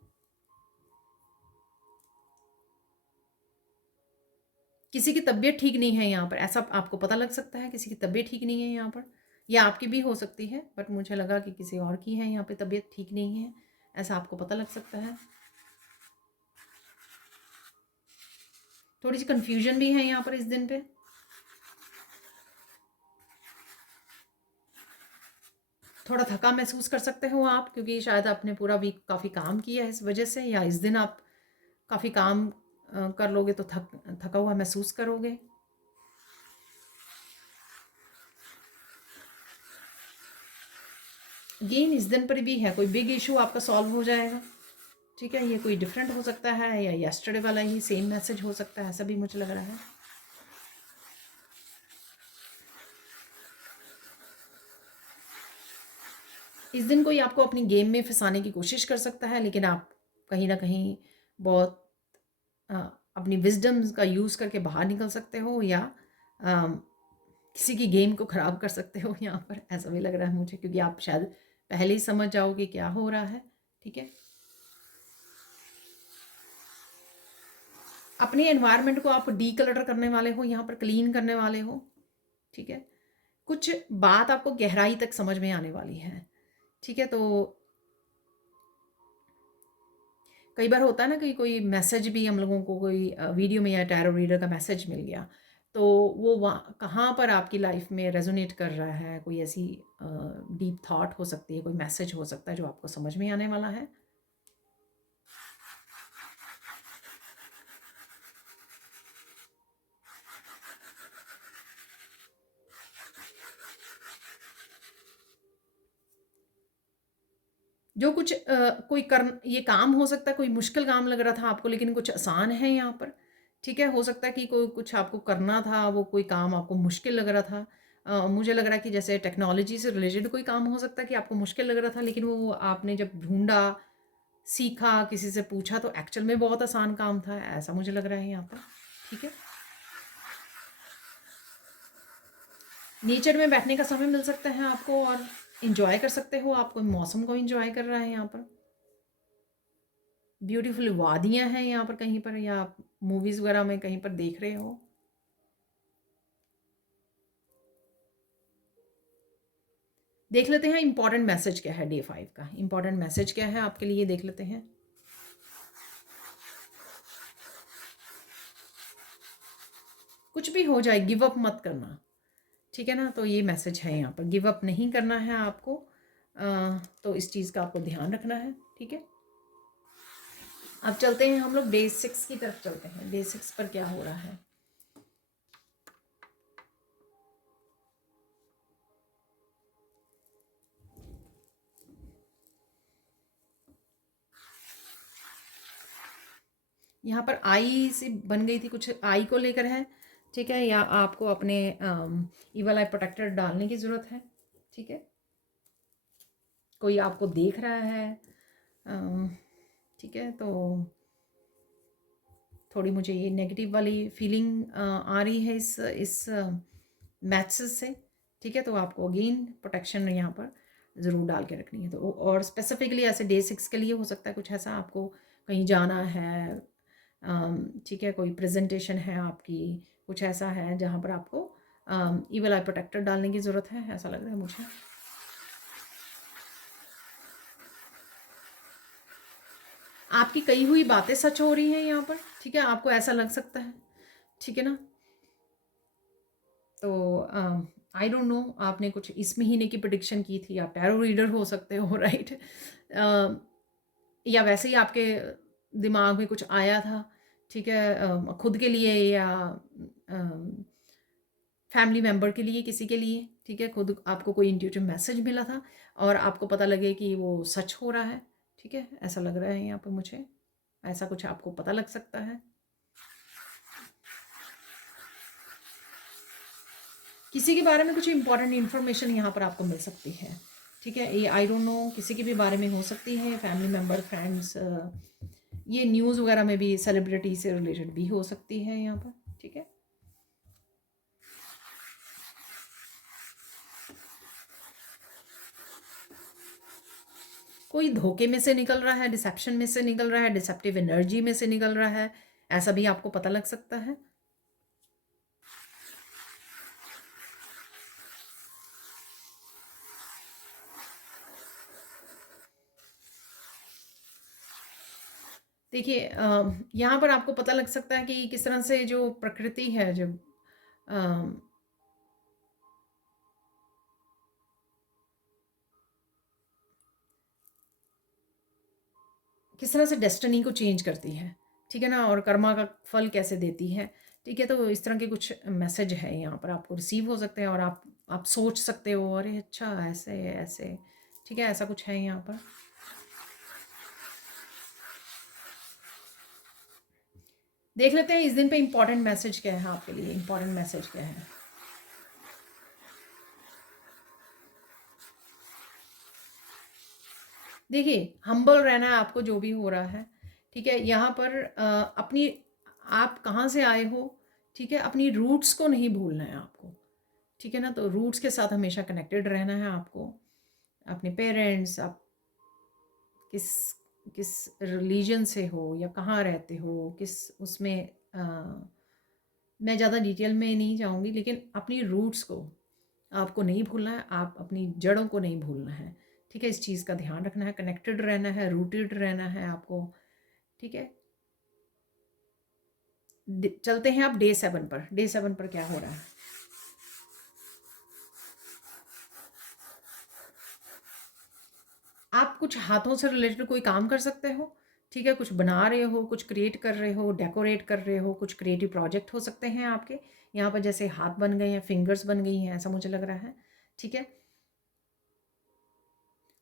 किसी की तबीयत ठीक नहीं है यहाँ पर, ऐसा आपको पता लग सकता है, किसी की तबीयत ठीक नहीं है यहाँ पर, या आपकी भी हो सकती है, बट मुझे लगा कि किसी और की है यहाँ पे तबीयत ठीक नहीं है, ऐसा आपको पता लग सकता है। थोड़ी सी कन्फ्यूजन भी है यहाँ पर इस दिन पे। थोड़ा थका महसूस कर सकते हो आप, क्योंकि शायद आपने पूरा वीक काफ़ी काम किया है इस वजह से, या इस दिन आप काफ़ी काम कर लोगे तो थका हुआ महसूस करोगे। गेन इस दिन पर भी है, कोई बिग इशू आपका सॉल्व हो जाएगा, ठीक है? ये कोई डिफरेंट हो सकता है, या यस्टरडे वाला ही सेम मैसेज हो सकता है, ऐसा भी मुझे लग रहा है। इस दिन कोई आपको अपनी गेम में फंसाने की कोशिश कर सकता है, लेकिन आप कहीं ना कहीं बहुत अ, अपनी विजडम का यूज़ करके बाहर निकल सकते हो, या किसी की गेम को ख़राब कर सकते हो यहाँ पर, ऐसा भी लग रहा है मुझे, क्योंकि आप शायद पहले ही समझ जाओगे क्या हो रहा है, ठीक है? अपने एनवायरनमेंट को आप डीक्लटर करने वाले हो, यहाँ पर क्लीन करने वाले हो, ठीक है? कुछ बात आपको गहराई तक समझ में आने वाली है, ठीक है? तो कई बार होता है ना कि कोई मैसेज भी हम लोगों को कोई वीडियो में या टैरो रीडर का मैसेज मिल गया, तो वो वहाँ कहाँ पर आपकी लाइफ में रेजोनेट कर रहा है, कोई ऐसी डीप थॉट हो सकती है, कोई मैसेज हो सकता है जो आपको समझ में आने वाला है। जो कुछ कोई कर ये काम हो सकता है, कोई मुश्किल काम लग रहा था आपको, लेकिन कुछ आसान है यहाँ पर, ठीक है? हो सकता है कि कोई कुछ आपको करना था, वो कोई काम आपको मुश्किल लग रहा था। मुझे लग रहा है कि जैसे टेक्नोलॉजी से रिलेटेड कोई काम हो सकता है कि आपको मुश्किल लग रहा था, लेकिन वो आपने जब ढूंढा, सीखा, किसी से पूछा, तो एक्चुअल में बहुत आसान काम था, ऐसा मुझे लग रहा है यहाँ पर, ठीक है? नेचर में बैठने का समय मिल सकता है आपको, और इंजॉय कर सकते हो, आपको मौसम को इंजॉय कर रहा है यहाँ पर। ब्यूटीफुल वादियाँ हैं यहाँ पर कहीं पर, या आप मूवीज़ वगैरह में कहीं पर देख रहे हो। देख लेते हैं इंपॉर्टेंट मैसेज क्या है डे 5 का, इंपॉर्टेंट मैसेज क्या है आपके लिए, देख लेते हैं। कुछ भी हो जाए, गिव अप मत करना, ठीक है ना? तो ये मैसेज है यहाँ पर, गिव अप नहीं करना है आपको। तो इस चीज़ का आपको ध्यान रखना है, ठीक है? अब चलते हैं हम लोग डे 6 की तरफ चलते हैं। डे 6 पर क्या हो रहा है? यहाँ पर आई से बन गई थी, कुछ आई को लेकर है, ठीक है? या आपको अपने ईवल आई प्रोटेक्टर डालने की ज़रूरत है, ठीक है? कोई आपको देख रहा है, अम, ठीक है, तो थोड़ी मुझे ये नेगेटिव वाली फीलिंग आ रही है इस मैसेज से। ठीक है, तो आपको अगेन प्रोटेक्शन यहाँ पर ज़रूर डाल के रखनी है। तो और स्पेसिफिकली ऐसे डे 6 के लिए हो सकता है कुछ ऐसा, आपको कहीं जाना है, ठीक है, कोई प्रेजेंटेशन है आपकी, कुछ ऐसा है जहाँ पर आपको ईवल आई प्रोटेक्टर डालने की ज़रूरत है, ऐसा लग रहा है मुझे। आपकी कही हुई बातें सच हो रही हैं यहाँ पर, ठीक है, आपको ऐसा लग सकता है, ठीक है ना। तो आई डोंट नो, आपने कुछ इस महीने की प्रिडिक्शन की थी, आप टैरो रीडर हो सकते हो, राइट। या वैसे ही आपके दिमाग में कुछ आया था, ठीक है, खुद के लिए या फैमिली मेम्बर के लिए, किसी के लिए, ठीक है, खुद आपको कोई इंट्यूटिव मैसेज मिला था और आपको पता लगे कि वो सच हो रहा है, ठीक है, ऐसा लग रहा है यहाँ पर मुझे, ऐसा कुछ आपको पता लग सकता है। किसी के बारे में कुछ इंपॉर्टेंट इन्फॉर्मेशन यहाँ पर आपको मिल सकती है, ठीक है, ये आई डोंट नो किसी के भी बारे में हो सकती है, फैमिली मेम्बर, फ्रेंड्स, ये न्यूज़ वगैरह में भी सेलिब्रिटी से रिलेटेड भी हो सकती है यहाँ पर, ठीक है। कोई धोखे में से निकल रहा है, डिसेप्शन में से निकल रहा है, डिसेप्टिव एनर्जी में से निकल रहा है, ऐसा भी आपको पता लग सकता है। देखिए यहाँ पर आपको पता लग सकता है कि किस तरह से जो प्रकृति है, जो किस तरह से डेस्टिनी को चेंज करती है, ठीक है ना, और कर्मा का फल कैसे देती है, ठीक है। तो इस तरह के कुछ मैसेज है यहाँ पर आपको रिसीव हो सकते हैं और आप सोच सकते हो, अरे अच्छा ऐसे ऐसे, ठीक है, ऐसा कुछ है यहाँ पर। देख लेते हैं इस दिन पे इंपॉर्टेंट मैसेज क्या है आपके लिए, इंपॉर्टेंट मैसेज क्या है। देखिए हम्बल रहना है आपको, जो भी हो रहा है, ठीक है, यहाँ पर अपनी, आप कहाँ से आए हो, ठीक है, अपनी रूट्स को नहीं भूलना है आपको, ठीक है ना। तो रूट्स के साथ हमेशा कनेक्टेड रहना है आपको, अपने पेरेंट्स, आप किस किस रिलीजन से हो या कहाँ रहते हो, किस उसमें मैं ज़्यादा डिटेल में नहीं जाऊँगी, लेकिन अपनी रूट्स को आपको नहीं भूलना है, आप अपनी जड़ों को नहीं भूलना है, ठीक है, इस चीज़ का ध्यान रखना है, कनेक्टेड रहना है, रूटेड रहना है आपको, ठीक है। चलते हैं आप डे 7 पर, डे 7 पर क्या हो रहा है। आप कुछ हाथों से रिलेटेड कोई काम कर सकते हो, ठीक है, कुछ बना रहे हो, कुछ क्रिएट कर रहे हो, डेकोरेट कर रहे हो, कुछ क्रिएटिव प्रोजेक्ट हो सकते हैं आपके यहाँ पर, जैसे हाथ बन गए हैं, फिंगर्स बन गई हैं, ऐसा मुझे लग रहा है, ठीक है।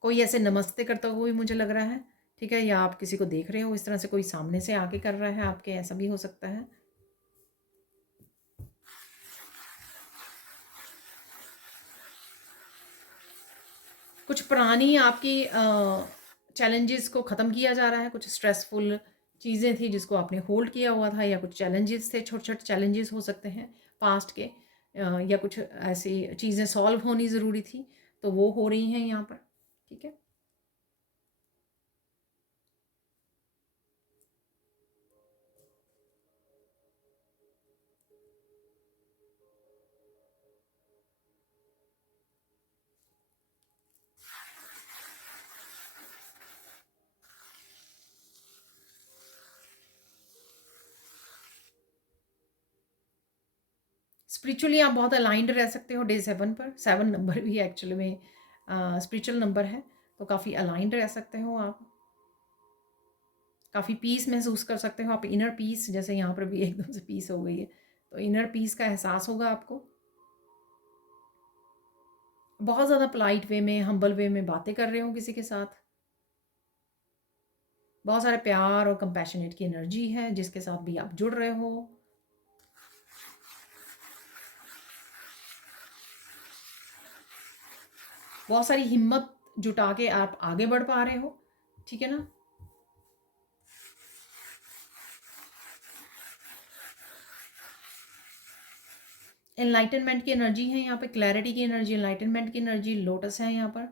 कोई ऐसे नमस्ते करता हुआ भी मुझे लग रहा है, ठीक है, या आप किसी को देख रहे हो इस तरह से, कोई सामने से आके कर रहा है आपके, ऐसा भी हो सकता है। कुछ पुरानी आपकी चैलेंजेस को ख़त्म किया जा रहा है, कुछ स्ट्रेसफुल चीज़ें थी जिसको आपने होल्ड किया हुआ था, या कुछ चैलेंजेस थे, छोटे छोटे चैलेंजेस हो सकते हैं पास्ट के, या कुछ ऐसी चीज़ें सॉल्व होनी ज़रूरी थी, तो वो हो रही हैं यहाँ पर, ठीक है। स्पिरिचुअली आप बहुत अलाइंड रह सकते हो डे 7 पर, 7 नंबर भी एक्चुअली में स्पिरिचुअल नंबर है, तो काफ़ी अलाइंड रह सकते हो आप, काफ़ी पीस महसूस कर सकते हो आप, इनर पीस, जैसे यहाँ पर भी एकदम से पीस हो गई है, तो इनर पीस का एहसास होगा आपको। बहुत ज़्यादा पोलाइट वे में, हम्बल वे में बातें कर रहे हो किसी के साथ, बहुत सारे प्यार और कंपैशनेट की एनर्जी है जिसके साथ भी आप जुड़ रहे हो। बहुत सारी हिम्मत जुटा के आप आगे बढ़ पा रहे हो, ठीक है ना। एनलाइटनमेंट की एनर्जी है यहाँ पे, क्लैरिटी की एनर्जी, एनलाइटनमेंट की एनर्जी, लोटस है यहाँ पर।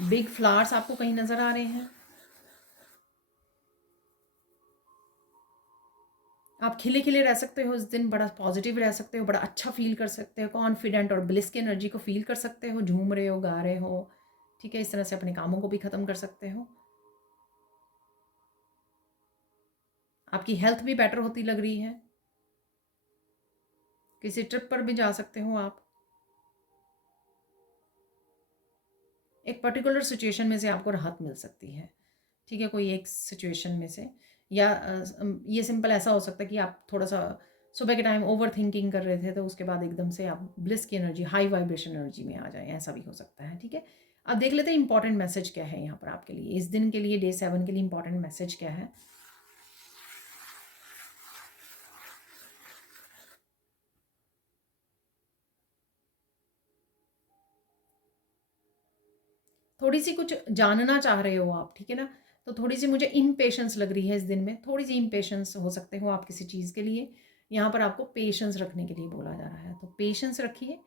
बिग फ्लावर्स आपको कहीं नजर आ रहे हैं। आप खिले खिले रह सकते हो इस दिन, बड़ा पॉजिटिव रह सकते हो, बड़ा अच्छा फील कर सकते हो, कॉन्फिडेंट और ब्लिस की एनर्जी को फील कर सकते हो, झूम रहे हो, गा रहे हो, ठीक है। इस तरह से अपने कामों को भी ख़त्म कर सकते हो। आपकी हेल्थ भी बेटर होती लग रही है। किसी ट्रिप पर भी जा सकते हो आप। एक पर्टिकुलर सिचुएशन में से आपको राहत मिल सकती है, ठीक है, कोई एक सिचुएशन में से। या ये सिंपल ऐसा हो सकता है कि आप थोड़ा सा सुबह के टाइम ओवर थिंकिंग कर रहे थे, तो उसके बाद एकदम से आप ब्लिस की एनर्जी, हाई वाइब्रेशन एनर्जी में आ जाए, ऐसा भी हो सकता है, ठीक है। अब देख लेते हैं इंपॉर्टेंट मैसेज क्या है यहाँ पर आपके लिए इस दिन के लिए, डे 7 के लिए इंपॉर्टेंट मैसेज क्या है। थोड़ी सी कुछ जानना चाह रहे हो आप, ठीक है ना, तो थोड़ी सी मुझे इम्पेशंस लग रही है इस दिन में, थोड़ी सी इम्पेशंस हो सकते हो आप किसी चीज़ के लिए। यहाँ पर आपको पेशेंस रखने के लिए बोला जा रहा है, तो पेशेंस रखिए,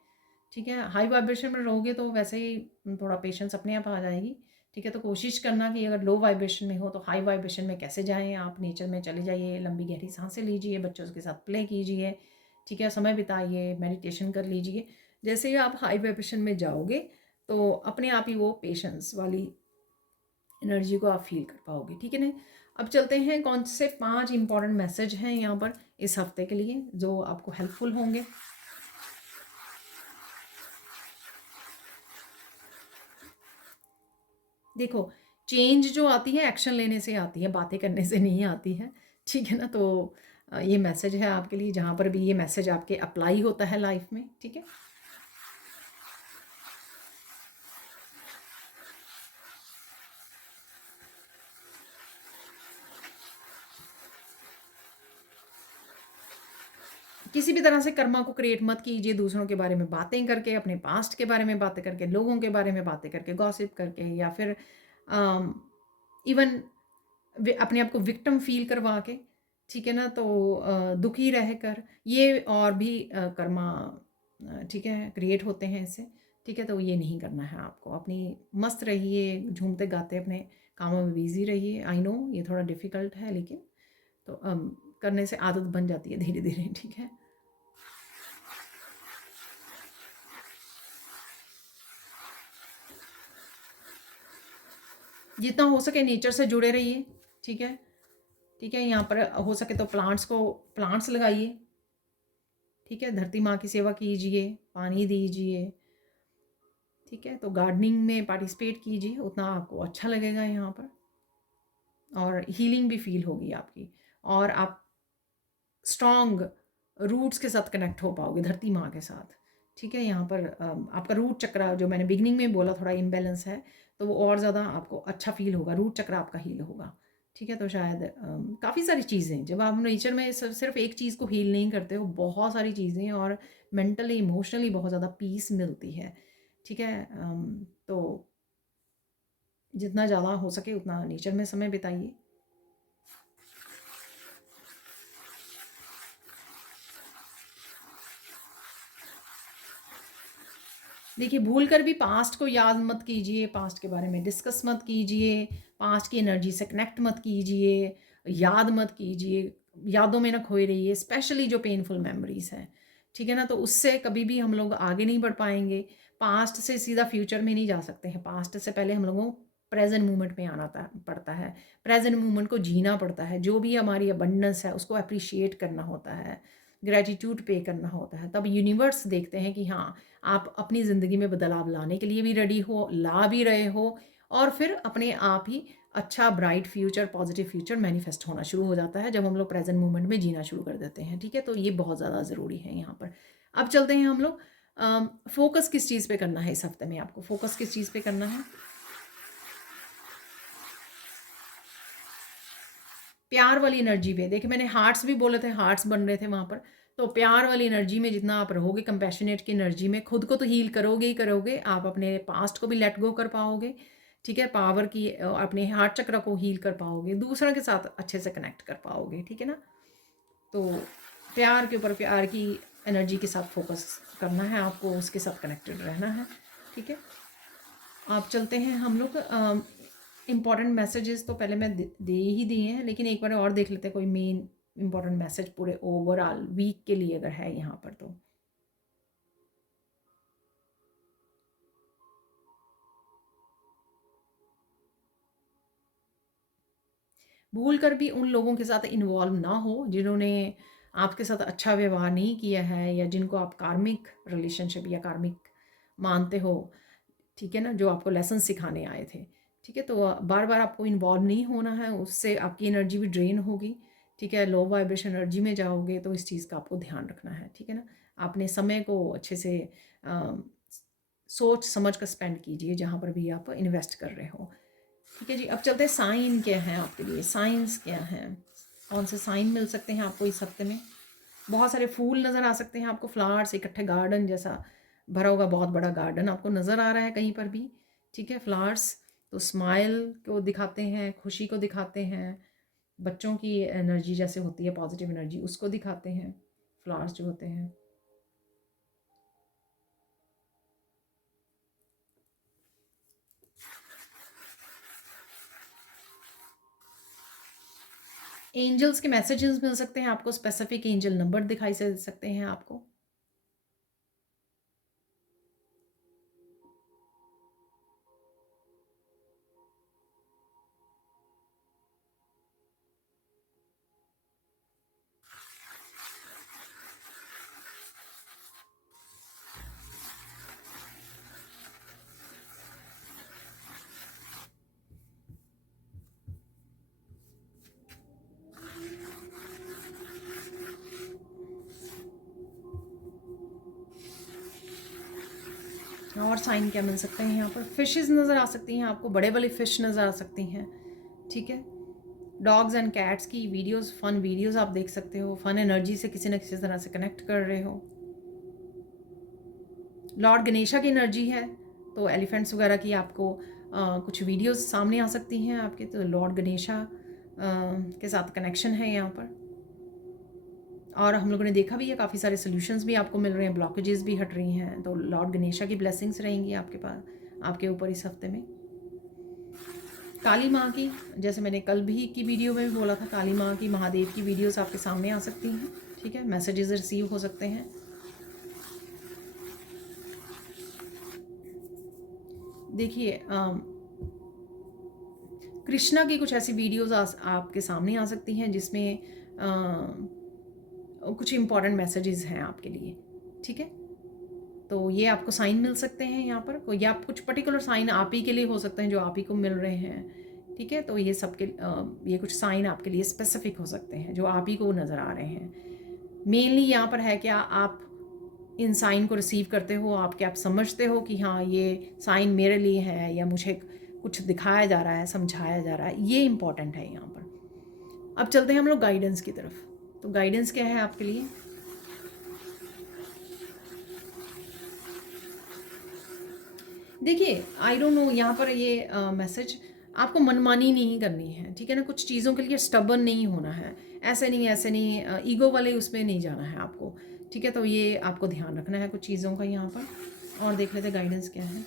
ठीक है। हाई वाइब्रेशन में रहोगे तो वैसे ही थोड़ा पेशेंस अपने आप आ जाएगी, ठीक है। तो कोशिश करना कि अगर लो वाइब्रेशन में हो तो हाई वाइब्रेशन में कैसे जाएँ आप, नेचर में चले जाइए, लंबी गहरी सांसें लीजिए, बच्चों के साथ प्ले कीजिए, ठीक है, समय बिताइए, मेडिटेशन कर लीजिए। जैसे ही आप हाई वाइब्रेशन में जाओगे तो अपने आप ही वो पेशेंस वाली एनर्जी को आप फील कर पाओगे, ठीक है ना। अब चलते हैं कौन से 5 इंपॉर्टेंट मैसेज हैं यहाँ पर इस हफ्ते के लिए जो आपको हेल्पफुल होंगे। देखो, चेंज जो आती है एक्शन लेने से आती है, बातें करने से नहीं आती है, ठीक है ना। तो ये मैसेज है आपके लिए, जहाँ पर भी ये मैसेज आपके अप्लाई होता है लाइफ में, ठीक है। किसी भी तरह से कर्मा को क्रिएट मत कीजिए दूसरों के बारे में बातें करके, अपने पास्ट के बारे में बातें करके, लोगों के बारे में बातें करके, गॉसिप करके, या फिर इवन अपने आप को विक्टिम फील करवा के, ठीक है ना। तो दुखी रहकर ये और भी कर्मा, ठीक है, क्रिएट होते हैं इससे, ठीक है। तो ये नहीं करना है आपको, अपनी मस्त रहिए, झूमते गाते अपने कामों में बिजी रहिए। आई नो ये थोड़ा डिफिकल्ट है, लेकिन तो करने से आदत बन जाती है धीरे धीरे, ठीक है। जितना हो सके नेचर से जुड़े रहिए, ठीक है, ठीक है। यहाँ पर हो सके तो प्लांट्स लगाइए, ठीक है। धरती माँ की सेवा कीजिए, पानी दीजिए, ठीक है। तो गार्डनिंग में पार्टिसिपेट कीजिए, उतना आपको अच्छा लगेगा यहाँ पर, और हीलिंग भी फील होगी आपकी, और आप स्ट्रॉन्ग रूट्स के साथ कनेक्ट हो पाओगे, धरती माँ के साथ, ठीक है। यहाँ पर आपका रूट चक्र जो मैंने बिगनिंग में बोला थोड़ा इम्बेलेंस है, तो वो और ज़्यादा आपको अच्छा फील होगा, रूट चक्र आपका हील होगा, ठीक है। तो शायद काफ़ी सारी चीज़ें, जब आप नेचर में सिर्फ एक चीज़ को हील नहीं करते हो, बहुत सारी चीज़ें, और मेंटली इमोशनली बहुत ज़्यादा पीस मिलती है, ठीक है। तो जितना ज़्यादा हो सके उतना नेचर में समय बिताइए। देखिए, भूल कर भी पास्ट को याद मत कीजिए, पास्ट के बारे में डिस्कस मत कीजिए, पास्ट की एनर्जी से कनेक्ट मत कीजिए, याद मत कीजिए, यादों में ना खोए रहिए, स्पेशली जो पेनफुल मेमोरीज हैं, ठीक है ना। तो उससे कभी भी हम लोग आगे नहीं बढ़ पाएंगे। पास्ट से सीधा फ्यूचर में नहीं जा सकते हैं, पास्ट से पहले हम लोगों को प्रेजेंट मोमेंट में आना पड़ता है, प्रेजेंट मोमेंट को जीना पड़ता है, जो भी हमारी अबंडेंस है उसको अप्रिशिएट करना होता है, ग्रेटिट्यूड पे करना होता है। तब यूनिवर्स देखते हैं कि हाँ, आप अपनी ज़िंदगी में बदलाव लाने के लिए भी रेडी हो, ला भी रहे हो, और फिर अपने आप ही अच्छा bright future, positive future manifest होना शुरू हो जाता है जब हम लोग प्रेजेंट मोमेंट में जीना शुरू कर देते हैं, ठीक है। तो ये बहुत ज़्यादा ज़रूरी है यहाँ पर। अब चलते हैं हम लोग, फोकस किस चीज़ पे करना है इस हफ्ते में, आपको फोकस किस चीज़ पे करना है। प्यार वाली एनर्जी पे, देखिए मैंने हार्ट्स भी बोले थे, हार्ट्स बन रहे थे वहाँ पर। तो प्यार वाली एनर्जी में जितना आप रहोगे, कंपैशनेट की एनर्जी में, खुद को तो हील करोगे ही करोगे, आप अपने पास्ट को भी लेट गो कर पाओगे, ठीक है। पावर की अपने हार्ट चक्र को हील कर पाओगे, दूसरों के साथ अच्छे से कनेक्ट कर पाओगे, ठीक है ना। तो प्यार के ऊपर, प्यार की एनर्जी के साथ फोकस करना है आपको, उसके साथ कनेक्टेड रहना है। ठीक है, आप चलते हैं हम लोग। इम्पॉर्टेंट मैसेजेस तो पहले मैं दे ही दिए हैं, लेकिन एक बार और देख लेते हैं कोई मेन इम्पॉर्टेंट मैसेज पूरे ओवरऑल वीक के लिए अगर है यहाँ पर तो। भूल कर भी उन लोगों के साथ इन्वॉल्व ना हो जिन्होंने आपके साथ अच्छा व्यवहार नहीं किया है, या जिनको आप कार्मिक रिलेशनशिप या कार्मिक मानते हो। ठीक है ना, जो आपको लेसन सिखाने आए थे। ठीक है, तो बार बार आपको इन्वॉल्व नहीं होना है, उससे आपकी एनर्जी भी ड्रेन होगी। ठीक है, लो वाइब्रेशन एनर्जी में जाओगे, तो इस चीज़ का आपको ध्यान रखना है। ठीक है ना, अपने समय को अच्छे से सोच समझ कर स्पेंड कीजिए जहाँ पर भी आप इन्वेस्ट कर रहे हो। ठीक है जी, अब चलते हैं साइन क्या है आपके लिए, साइंस क्या हैं, कौन से साइन मिल सकते हैं आपको इस हफ्ते में। बहुत सारे फूल नज़र आ सकते हैं आपको, फ्लावर्स इकट्ठे, गार्डन जैसा भरा होगा, बहुत बड़ा गार्डन आपको नज़र आ रहा है कहीं पर भी। ठीक है, फ्लावर्स तो स्माइल को दिखाते हैं, खुशी को दिखाते हैं, बच्चों की एनर्जी जैसे होती है पॉजिटिव एनर्जी, उसको दिखाते हैं फ्लावर्स जो होते हैं। एंजल्स के मैसेजेस मिल सकते हैं आपको, स्पेसिफिक एंजल नंबर दिखाई दे सकते हैं आपको। और साइन क्या मिल सकते हैं यहाँ पर, फिशेस नज़र आ सकती हैं आपको, बड़े बड़े फिश नज़र आ सकती हैं। ठीक है, डॉग्स एंड कैट्स की वीडियोस, फन वीडियोस आप देख सकते हो, फन एनर्जी से किसी न किसी तरह से कनेक्ट कर रहे हो। लॉर्ड गणेशा की एनर्जी है, तो एलिफेंट्स वगैरह की आपको कुछ वीडियोस सामने आ सकती हैं आपके, तो लॉर्ड गणेशा के साथ कनेक्शन है यहाँ पर। और हम लोगों ने देखा भी है काफ़ी सारे सोल्यूशंस भी आपको मिल रहे हैं, ब्लॉकेजेस भी हट रही हैं, तो लॉर्ड गणेशा की ब्लेसिंग्स रहेंगी आपके पास, आपके ऊपर इस हफ्ते में। काली माँ की, जैसे मैंने कल भी की वीडियो में भी बोला था, काली माँ की, महादेव की वीडियोस आपके सामने आ सकती हैं। ठीक है, मैसेजेस रिसीव हो सकते हैं। देखिए, कृष्णा की कुछ ऐसी वीडियोस आपके सामने आ सकती हैं जिसमें कुछ इम्पॉर्टेंट मैसेजेस हैं आपके लिए। ठीक है, तो ये आपको साइन मिल सकते हैं यहाँ पर, कोई आप कुछ पर्टिकुलर साइन आप ही के लिए हो सकते हैं जो आप ही को मिल रहे हैं। ठीक है, तो ये सबके ये कुछ साइन आपके लिए स्पेसिफिक हो सकते हैं जो आप ही को नज़र आ रहे हैं। मेनली यहाँ पर है क्या आप इन साइन को रिसीव करते हो, आप समझते हो कि हाँ ये साइन मेरे लिए है, या मुझे कुछ दिखाया जा रहा है, समझाया जा रहा है, ये इम्पॉर्टेंट है यहाँ पर। अब चलते हैं हम लोग गाइडेंस की तरफ। तो गाइडेंस क्या है आपके लिए। देखिए, आई डोंट नो, यहाँ पर ये मैसेज आपको मनमानी नहीं करनी है। ठीक है ना, कुछ चीज़ों के लिए स्टबर्न नहीं होना है, ऐसे नहीं ऐसे नहीं, ईगो वाले उसमें नहीं जाना है आपको। ठीक है, तो ये आपको ध्यान रखना है कुछ चीज़ों का यहाँ पर। और देख लेते गाइडेंस क्या है।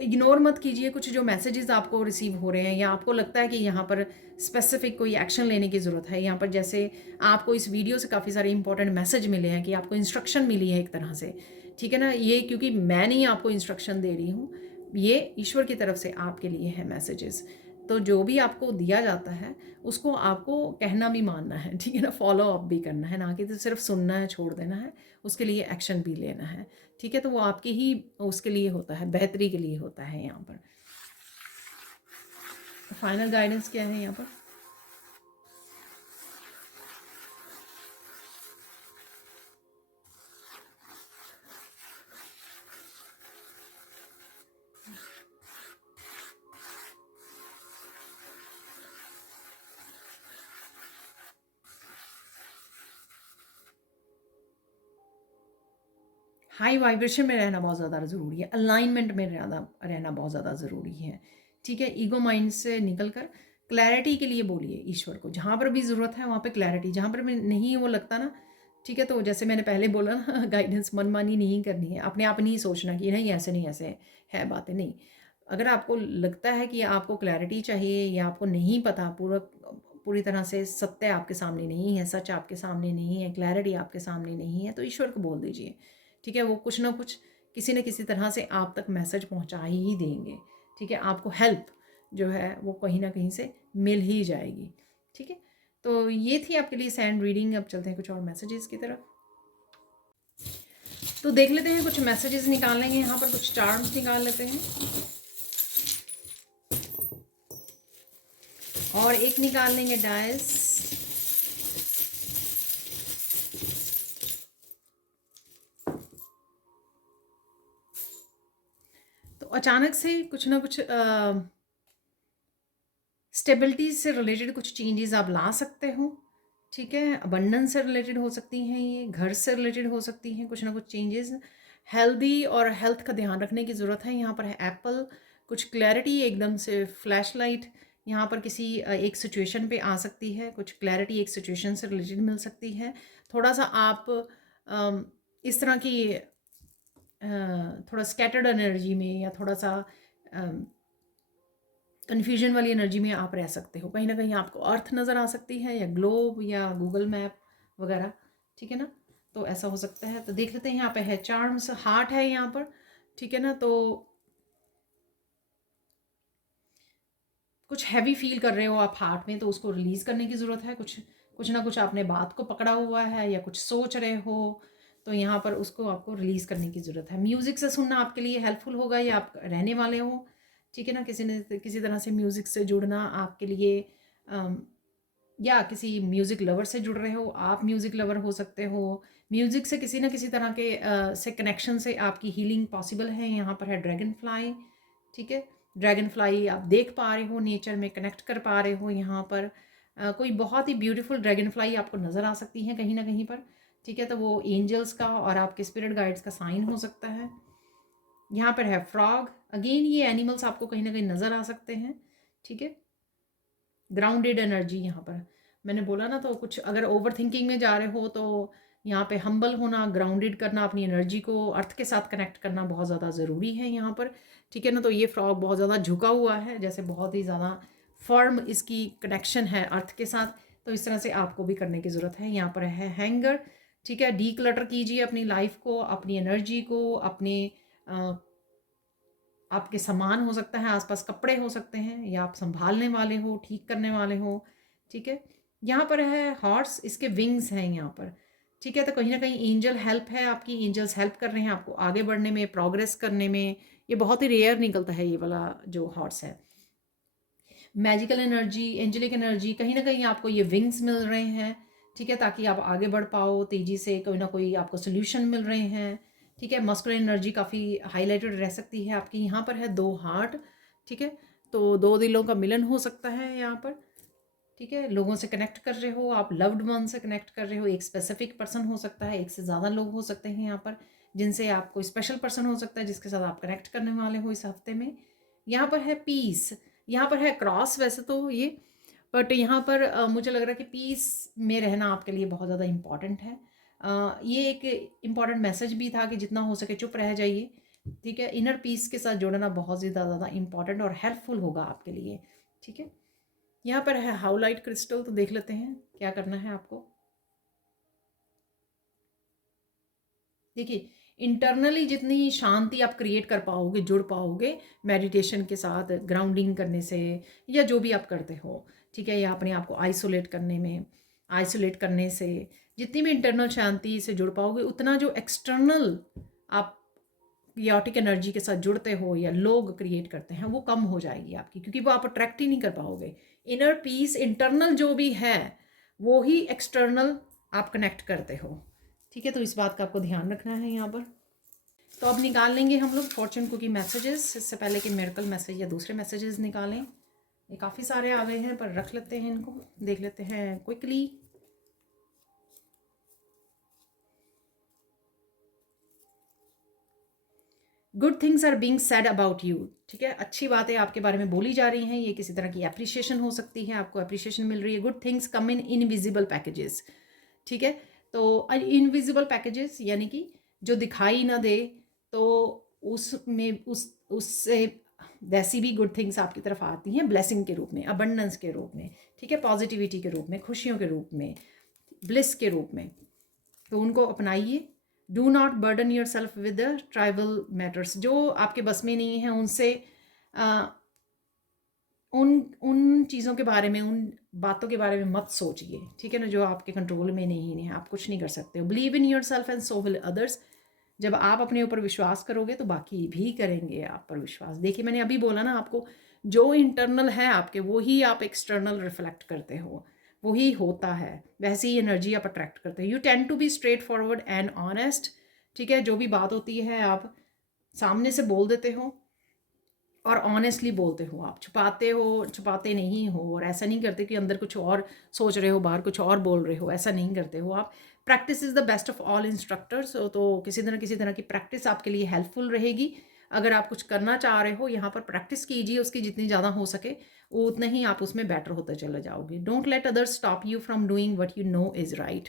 इग्नोर मत कीजिए कुछ जो मैसेजेस आपको रिसीव हो रहे हैं, या आपको लगता है कि यहाँ पर स्पेसिफिक कोई एक्शन लेने की ज़रूरत है। यहाँ पर जैसे आपको इस वीडियो से काफ़ी सारे इंपॉर्टेंट मैसेज मिले हैं कि आपको इंस्ट्रक्शन मिली है एक तरह से। ठीक है ना, ये क्योंकि मैं नहीं आपको इंस्ट्रक्शन दे रही हूँ, ये ईश्वर की तरफ से आपके लिए है मैसेजेस। तो जो भी आपको दिया जाता है उसको आपको कहना भी मानना है। ठीक है ना, फॉलो अप भी करना है, ना कि तो सिर्फ सुनना है छोड़ देना है, उसके लिए एक्शन भी लेना है। ठीक है, तो वो आपकी ही उसके लिए होता है, बेहतरी के लिए होता है यहाँ पर। फाइनल गाइडेंस क्या है यहाँ पर। हाई वाइब्रेशन में रहना बहुत ज़्यादा ज़रूरी है, अलाइनमेंट में रहना बहुत ज़्यादा ज़रूरी है। ठीक है, ईगो माइंड से निकल कर क्लैरिटी के लिए बोलिए ईश्वर को, जहाँ पर भी ज़रूरत है वहाँ पे क्लैरिटी, जहाँ पर भी नहीं वो लगता ना, ठीक है, तो जैसे मैंने पहले बोला ना गाइडेंस मनमानी नहीं करनी है, अपने आप नहीं सोचना कि नहीं ऐसे नहीं ऐसे है बातें, नहीं। अगर आपको लगता है कि आपको क्लैरिटी चाहिए या आपको नहीं पता, पूरी तरह से सत्य आपके सामने नहीं है, सच आपके सामने नहीं है, क्लैरिटी आपके सामने नहीं है, तो ईश्वर को बोल दीजिए। ठीक है, वो कुछ ना कुछ किसी न किसी तरह से आप तक मैसेज पहुंचा ही देंगे। ठीक है, आपको हेल्प जो है वो कहीं ना कहीं से मिल ही जाएगी। ठीक है, तो ये थी आपके लिए सैंड रीडिंग। अब चलते हैं कुछ और मैसेजेस की तरफ। तो देख लेते हैं, कुछ मैसेजेस निकाल लेंगे यहाँ पर, कुछ चार्म्स निकाल लेते हैं और एक निकाल लेंगे डायस। तो अचानक से कुछ ना कुछ स्टेबिलिटी से रिलेटेड कुछ चेंजेस आप ला सकते हो। ठीक है, अबंडेंस से रिलेटेड हो सकती हैं, ये घर से रिलेटेड हो सकती हैं, कुछ ना कुछ चेंजेस। हेल्दी और हेल्थ का ध्यान रखने की ज़रूरत है। यहाँ पर है एप्पल, कुछ क्लैरिटी, एकदम से फ्लैश लाइट यहाँ पर किसी एक सिचुएशन पे आ सकती है, कुछ क्लैरिटी एक सिचुएशन से रिलेटेड मिल सकती है। थोड़ा सा आप इस तरह की थोड़ा स्कैटर्ड एनर्जी में या थोड़ा सा कन्फ्यूजन वाली एनर्जी में आप रह सकते हो। कहीं ना कहीं आपको अर्थ नज़र आ सकती है या ग्लोब या गूगल मैप वगैरह। ठीक है ना, तो ऐसा हो सकता है। तो देख लेते हैं, यहाँ पे है चार्म्स, हार्ट है यहाँ पर। ठीक है ना, तो कुछ हैवी फील कर रहे हो आप हार्ट में, तो उसको रिलीज़ करने की ज़रूरत है। कुछ ना कुछ आपने बात को पकड़ा हुआ है या कुछ सोच रहे हो, तो यहाँ पर उसको आपको रिलीज़ करने की ज़रूरत है। म्यूज़िक से सुनना आपके लिए हेल्पफुल होगा, या आप रहने वाले हो, ठीक है ना, किसी तरह से म्यूज़िक से जुड़ना आपके लिए या किसी म्यूज़िक लवर से जुड़ रहे हो, आप म्यूज़िक लवर हो सकते हो। म्यूज़िक से किसी न किसी तरह के से कनेक्शन से आपकी हीलिंग पॉसिबल है। यहाँ पर है ड्रैगन फ्लाई। ठीक है, ड्रैगन फ्लाई आप देख पा रहे हो, नेचर में कनेक्ट कर पा रहे हो। यहाँ पर कोई बहुत ही ब्यूटीफुल ड्रैगन फ्लाई आपको नज़र आ सकती है कहीं ना कहीं पर। ठीक है, तो वो एंजल्स का और आपके स्पिरिट गाइड्स का साइन हो सकता है। यहाँ पर है फ्रॉग, अगेन ये एनिमल्स आपको कहीं ना कहीं नज़र आ सकते हैं। ठीक है, ग्राउंडेड एनर्जी यहाँ पर मैंने बोला ना, तो कुछ अगर ओवर थिंकिंग में जा रहे हो तो यहाँ पे हम्बल होना, ग्राउंडेड करना, अपनी एनर्जी को अर्थ के साथ कनेक्ट करना बहुत ज़्यादा ज़रूरी है यहाँ पर। ठीक है ना, तो ये फ्रॉग बहुत ज़्यादा झुका हुआ है, जैसे बहुत ही ज़्यादा फर्म इसकी कनेक्शन है अर्थ के साथ, तो इस तरह से आपको भी करने की ज़रूरत है। यहाँ पर है हैंगर। ठीक है, डी क्लटर कीजिए अपनी लाइफ को, अपनी एनर्जी को, अपने आपके सामान हो सकता है, आसपास कपड़े हो सकते हैं, या आप संभालने वाले हो, ठीक करने वाले हो। ठीक है, यहाँ पर है हॉर्स, इसके विंग्स हैं यहाँ पर। ठीक है, तो कहीं ना कहीं एंजल हेल्प है आपकी, एंजल्स हेल्प कर रहे हैं आपको आगे बढ़ने में, प्रोग्रेस करने में। ये बहुत ही रेयर निकलता है ये वाला जो हॉर्स है। मैजिकल एनर्जी, एंजलिक एनर्जी, कहीं ना कहीं आपको ये विंग्स मिल रहे हैं। ठीक है, ताकि आप आगे बढ़ पाओ तेज़ी से, कोई ना कोई आपको सोल्यूशन मिल रहे हैं। ठीक है, मस्कुलिन एनर्जी काफ़ी हाईलाइटेड रह सकती है आपकी। यहाँ पर है 2 हार्ट। ठीक है, तो 2 दिलों का मिलन हो सकता है यहाँ पर। ठीक है, लोगों से कनेक्ट कर रहे हो आप, लव्ड वन से कनेक्ट कर रहे हो, एक स्पेसिफिक पर्सन हो सकता है, एक से ज़्यादा लोग हो सकते हैं यहाँ पर, जिनसे आप कोई स्पेशल पर्सन हो सकता है जिसके साथ आप कनेक्ट करने वाले हो इस हफ्ते में। यहाँ पर है पीस, यहाँ पर है क्रॉस वैसे तो ये, बट यहाँ पर मुझे लग रहा है कि पीस में रहना आपके लिए बहुत ज़्यादा इम्पॉर्टेंट है। ये एक इम्पॉर्टेंट मैसेज भी था कि जितना हो सके चुप रह जाइए। ठीक है, इनर पीस के साथ जुड़ना बहुत ज़्यादा इम्पॉर्टेंट और हेल्पफुल होगा आपके लिए। ठीक है, यहाँ पर है हाउलाइट क्रिस्टल, तो देख लेते हैं क्या करना है आपको। देखिए, इंटरनली जितनी शांति आप क्रिएट कर पाओगे, जुड़ पाओगे मेडिटेशन के साथ, ग्राउंडिंग करने से, या जो भी आप करते हो, ठीक है, या अपने आप को आइसोलेट करने से, जितनी भी इंटरनल शांति से जुड़ पाओगे, उतना जो एक्सटर्नल आप याटिक एनर्जी के साथ जुड़ते हो या लोग क्रिएट करते हैं, वो कम हो जाएगी आपकी, क्योंकि वो आप अट्रैक्ट ही नहीं कर पाओगे। इनर पीस, इंटरनल जो भी है वो ही एक्सटर्नल आप कनेक्ट करते हो। ठीक है, तो इस बात का आपको ध्यान रखना है यहाँ पर। तो अब निकाल लेंगे हम लोग फॉर्चून कुकी मैसेजेस, इससे पहले कि मिरेकल मैसेज या दूसरे मैसेजेस निकालें। ये काफ़ी सारे आ गए हैं, पर रख लेते हैं इनको, देख लेते हैं quickly. Good things are being said about you, ठीक है, अच्छी बातें आपके बारे में बोली जा रही हैं, ये किसी तरह की अप्रिशिएशन हो सकती है, आपको अप्रिशिएशन मिल रही है। Good things come in invisible packages, ठीक है, तो इनविजिबल पैकेजेस यानी कि जो दिखाई ना दे, तो उसमें उससे वैसी भी गुड थिंग्स आपकी तरफ आती हैं ब्लेसिंग के रूप में, अबंडेंस के रूप में, ठीक है, पॉजिटिविटी के रूप में, खुशियों के रूप में, ब्लिस के रूप में। तो उनको अपनाइए। Do not burden yourself with the tribal matters, जो आपके बस में नहीं है उनसे उन उन चीज़ों के बारे में, उन बातों के बारे में मत सोचिए, ठीक है ना, जो आपके कंट्रोल में नहीं है, आप कुछ नहीं कर सकते हो। Believe in your self and so will others, जब आप अपने ऊपर विश्वास करोगे तो बाकी भी करेंगे आप पर विश्वास। देखिए मैंने अभी बोला ना आपको, जो इंटरनल है आपके वही आप एक्सटर्नल रिफ्लेक्ट करते हो, वही होता है, वैसी ही एनर्जी आप अट्रैक्ट करते हो। You tend to be straightforward and honest, ठीक है, जो भी बात होती है आप सामने से बोल देते हो और ऑनेस्टली बोलते हो, आप छुपाते हो, छुपाते नहीं हो, और ऐसा नहीं करते कि अंदर कुछ और सोच रहे हो, बाहर कुछ और बोल रहे हो, ऐसा नहीं करते हो आप। Practice is the best of all instructors, तो किसी तरह की प्रैक्टिस आपके लिए हेल्पफुल रहेगी। अगर आप कुछ करना चाह रहे हो, यहाँ पर प्रैक्टिस कीजिए, उसकी जितनी ज़्यादा हो सके उतना ही आप उसमें बेटर होते चले जाओगे। Don't let others stop you from doing what you know is right,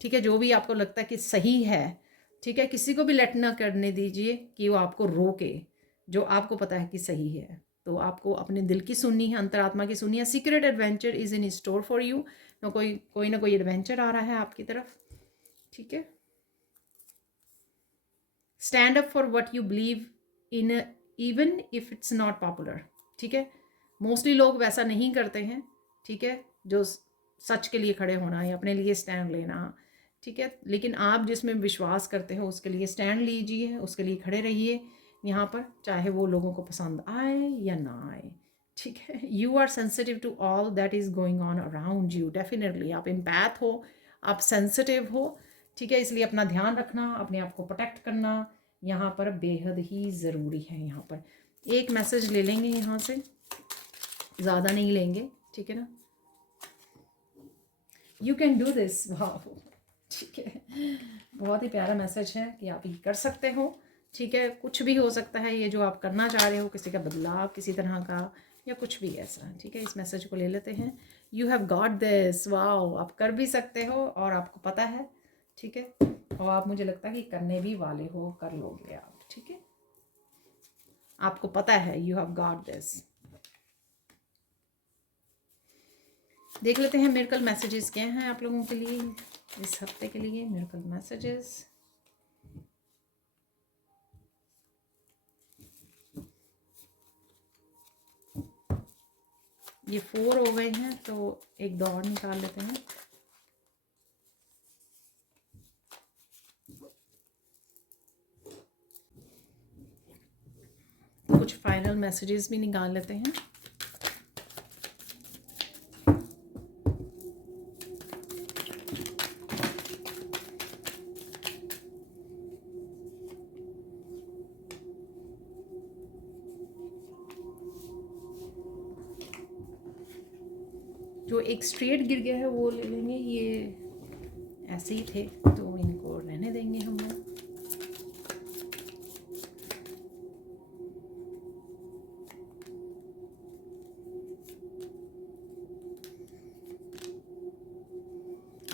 ठीक है, जो भी आपको लगता है कि सही है, ठीक है, किसी को भी लेट ना करने दीजिए कि वो आपको रोके, जो आपको पता है कि सही है। तो आपको अपने दिल की सुननी है, अंतरात्मा की सुननी है। Secret adventure is in store for you, कोई ना कोई एडवेंचर आ रहा है आपकी तरफ, ठीक है। Stand up for what you believe in even if it's not popular, ठीक है। मोस्टली लोग वैसा नहीं करते हैं, ठीक है, जो सच के लिए खड़े होना या अपने लिए स्टैंड लेना, ठीक है, लेकिन आप जिसमें विश्वास करते हो उसके लिए स्टैंड लीजिए, उसके लिए खड़े रहिए यहाँ पर, चाहे वो लोगों को पसंद आए या ना आए, ठीक है। You are sensitive to all that is going on around you, definitely आप एम्पैथ हो, आप सेंसिटिव हो, ठीक है, इसलिए अपना ध्यान रखना, अपने आप को प्रोटेक्ट करना यहाँ पर बेहद ही ज़रूरी है। यहाँ पर एक मैसेज ले लेंगे यहाँ से, ज़्यादा नहीं लेंगे, ठीक है ना। यू कैन डू दिस, वाह, ठीक है, बहुत ही प्यारा मैसेज है कि आप ये कर सकते हो, ठीक है। कुछ भी हो सकता है ये जो आप करना चाह रहे हो, किसी का बदलाव किसी तरह का या कुछ भी ऐसा, ठीक है। इस मैसेज को ले लेते हैं। यू हैव गॉट दिस, वाह, आप कर भी सकते हो और आपको पता है, ठीक है, और आप मुझे लगता है कि करने भी वाले हो, कर लोगे आप, ठीक है, आपको पता है, यू हैव गॉट दिस। देख लेते हैं मिरेकल मैसेजेस क्या हैं आप लोगों के लिए इस हफ्ते के लिए। मिरेकल मैसेजेस, ये 4 हो गए हैं तो एक दो और निकाल लेते हैं। कुछ फाइनल मैसेजेस भी निकाल लेते हैं। जो एक स्ट्रेट गिर गया है वो ले लेंगे, ये ऐसे ही थे तो इनको रहने देंगे हम लोग।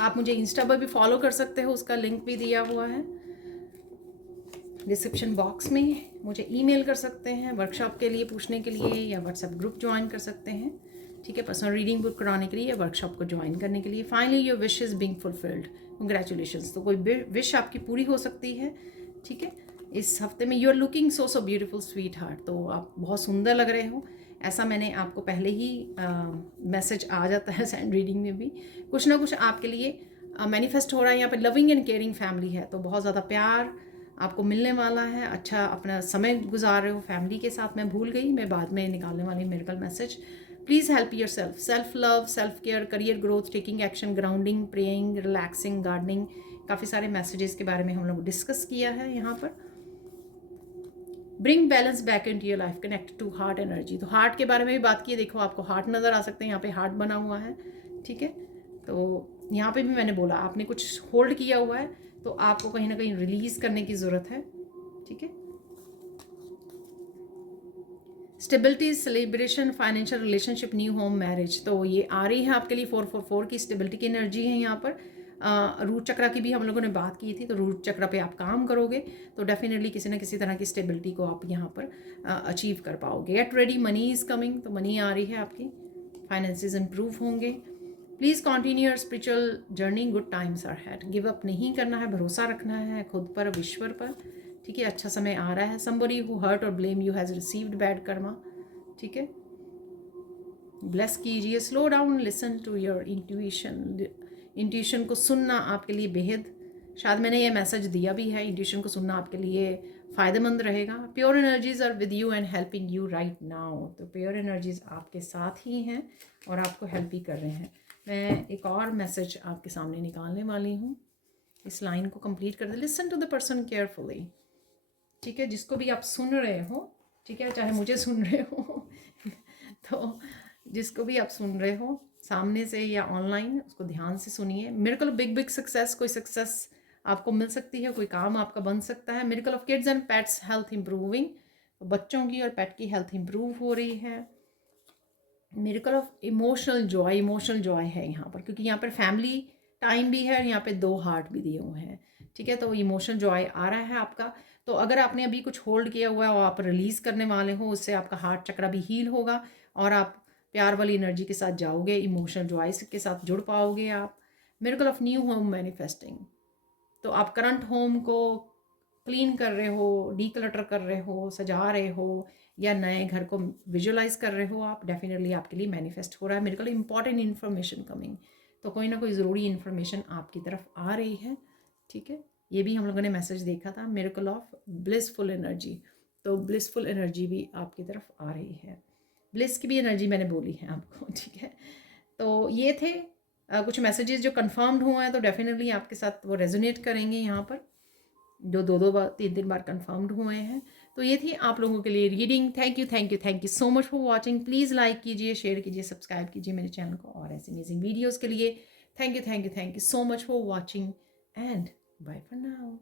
आप मुझे इंस्टा पर भी फॉलो कर सकते हो, उसका लिंक भी दिया हुआ है डिस्क्रिप्शन बॉक्स में। मुझे ईमेल कर सकते हैं वर्कशॉप के लिए पूछने के लिए, या व्हाट्सएप ग्रुप ज्वाइन कर सकते हैं, ठीक है, पर्सनल रीडिंग बुक कराने के लिए या वर्कशॉप को ज्वाइन करने के लिए। Finally your wish is being fulfilled, congratulations. तो कोई विश आपकी पूरी हो सकती है, ठीक है, इस हफ्ते में। You are looking so so beautiful sweetheart, तो आप बहुत सुंदर लग रहे हो, ऐसा मैंने आपको पहले ही मैसेज आ जाता है सैंड रीडिंग में भी। कुछ ना कुछ आपके लिए मैनिफेस्ट हो रहा है। यहाँ पे लविंग एंड केयरिंग फैमिली है, तो बहुत ज़्यादा प्यार आपको मिलने वाला है। अच्छा अपना समय गुजार रहे हो फैमिली के साथ। मैं भूल गई, मैं बाद में निकालने वाली miracle message. Please help your self, self love, self care, career growth, taking action, grounding, praying, relaxing, gardening, काफ़ी सारे मैसेजेस के बारे में हम लोग डिस्कस किया है यहाँ पर। Bring balance back into your life, connect to heart energy, तो हार्ट के बारे में भी बात की। देखो आपको हार्ट नज़र आ सकते हैं, यहाँ पे हार्ट बना हुआ है, ठीक है। तो यहाँ पे भी मैंने बोला आपने कुछ होल्ड किया हुआ है, तो आपको कहीं ना कहीं रिलीज़ करने की ज़रूरत है, ठीक है। Stability, celebration, financial relationship, new home, marriage, तो ये आ रही है आपके लिए। 444 की स्टेबिलिटी की एनर्जी है यहाँ पर। रूट चक्रा की भी हम लोगों ने बात की थी, तो रूट चक्रा पे आप काम करोगे तो डेफिनेटली किसी ना किसी तरह की स्टेबिलिटी को आप यहाँ पर अचीव कर पाओगे। Get ready, money is coming, तो मनी आ रही है आपकी, फाइनेंसेस इंप्रूव होंगे। Please continue your spiritual journey, good times are ahead. Give up नहीं करना है, भरोसा रखना है खुद पर, ईश्वर पर, ठीक है। अच्छा समय आ रहा है। समबडी हु हर्ट और blame you has received bad karma, ठीक है। ब्लेस कीजिए। Slow down, listen to your intuition, intuition को सुनना आपके लिए बेहद, शायद मैंने ये मैसेज दिया भी है, इंट्यूशन को सुनना आपके लिए फ़ायदेमंद रहेगा। Pure energies are with you and helping you right now, तो प्योर एनर्जीज आपके साथ ही हैं और आपको हेल्प ही कर रहे हैं। मैं एक और मैसेज आपके सामने निकालने वाली हूँ, इस लाइन को कंप्लीट कर दे। Listen to the person carefully, ठीक है, जिसको भी आप सुन रहे हो, ठीक है, चाहे मुझे सुन रहे हो तो जिसको भी आप सुन रहे हो सामने से या ऑनलाइन, उसको ध्यान से सुनिए। Miracle of big big success, कोई सक्सेस आपको मिल सकती है, कोई काम आपका बन सकता है। Miracle of kids and pets health improving, बच्चों की और पेट की हेल्थ इंप्रूव हो रही है। मिरेकल ऑफ इमोशनल जॉय है यहाँ पर, क्योंकि यहाँ पर फैमिली टाइम भी है और यहाँ पे 2 हार्ट भी दिए हुए हैं, ठीक है। तो इमोशनल जॉय आ रहा है आपका। तो अगर आपने अभी कुछ होल्ड किया हुआ है और आप रिलीज़ करने वाले हो, उससे आपका हार्ट चक्र भी हील होगा और आप प्यार वाली एनर्जी के साथ जाओगे, इमोशनल जॉय के साथ जुड़ पाओगे आप। Miracle of new home manifesting, तो आप करंट होम को क्लीन कर रहे हो, डीक्लटर कर रहे हो, सजा रहे हो, या नए घर को विजुअलाइज कर रहे हो आप, डेफिनेटली आपके लिए मैनिफेस्ट हो रहा है। मिरेकल इंपॉर्टेंट इन्फॉर्मेशन कमिंग, तो कोई ना कोई ज़रूरी इन्फॉर्मेशन आपकी तरफ आ रही है, ठीक है। ये भी हम लोगों ने मैसेज देखा था। मिरेकल ऑफ ब्लिसफुल एनर्जी, तो ब्लिसफुल एनर्जी भी आपकी तरफ आ रही है। ब्लिस की भी एनर्जी मैंने बोली है आपको, ठीक है। तो ये थे कुछ मैसेजेस जो कंफर्म्ड हुए हैं, तो डेफिनेटली आपके साथ वो रेजोनेट करेंगे यहाँ पर, जो 2 बार 3 बार कंफर्म्ड हुए हैं। तो ये थी आप लोगों के लिए reading. Thank you so much for watching. Please like कीजिए, शेयर कीजिए, सब्सक्राइब कीजिए मेरे चैनल को और ऐसे अमेजिंग वीडियोज़ के लिए। Thank you so much for watching and bye for now.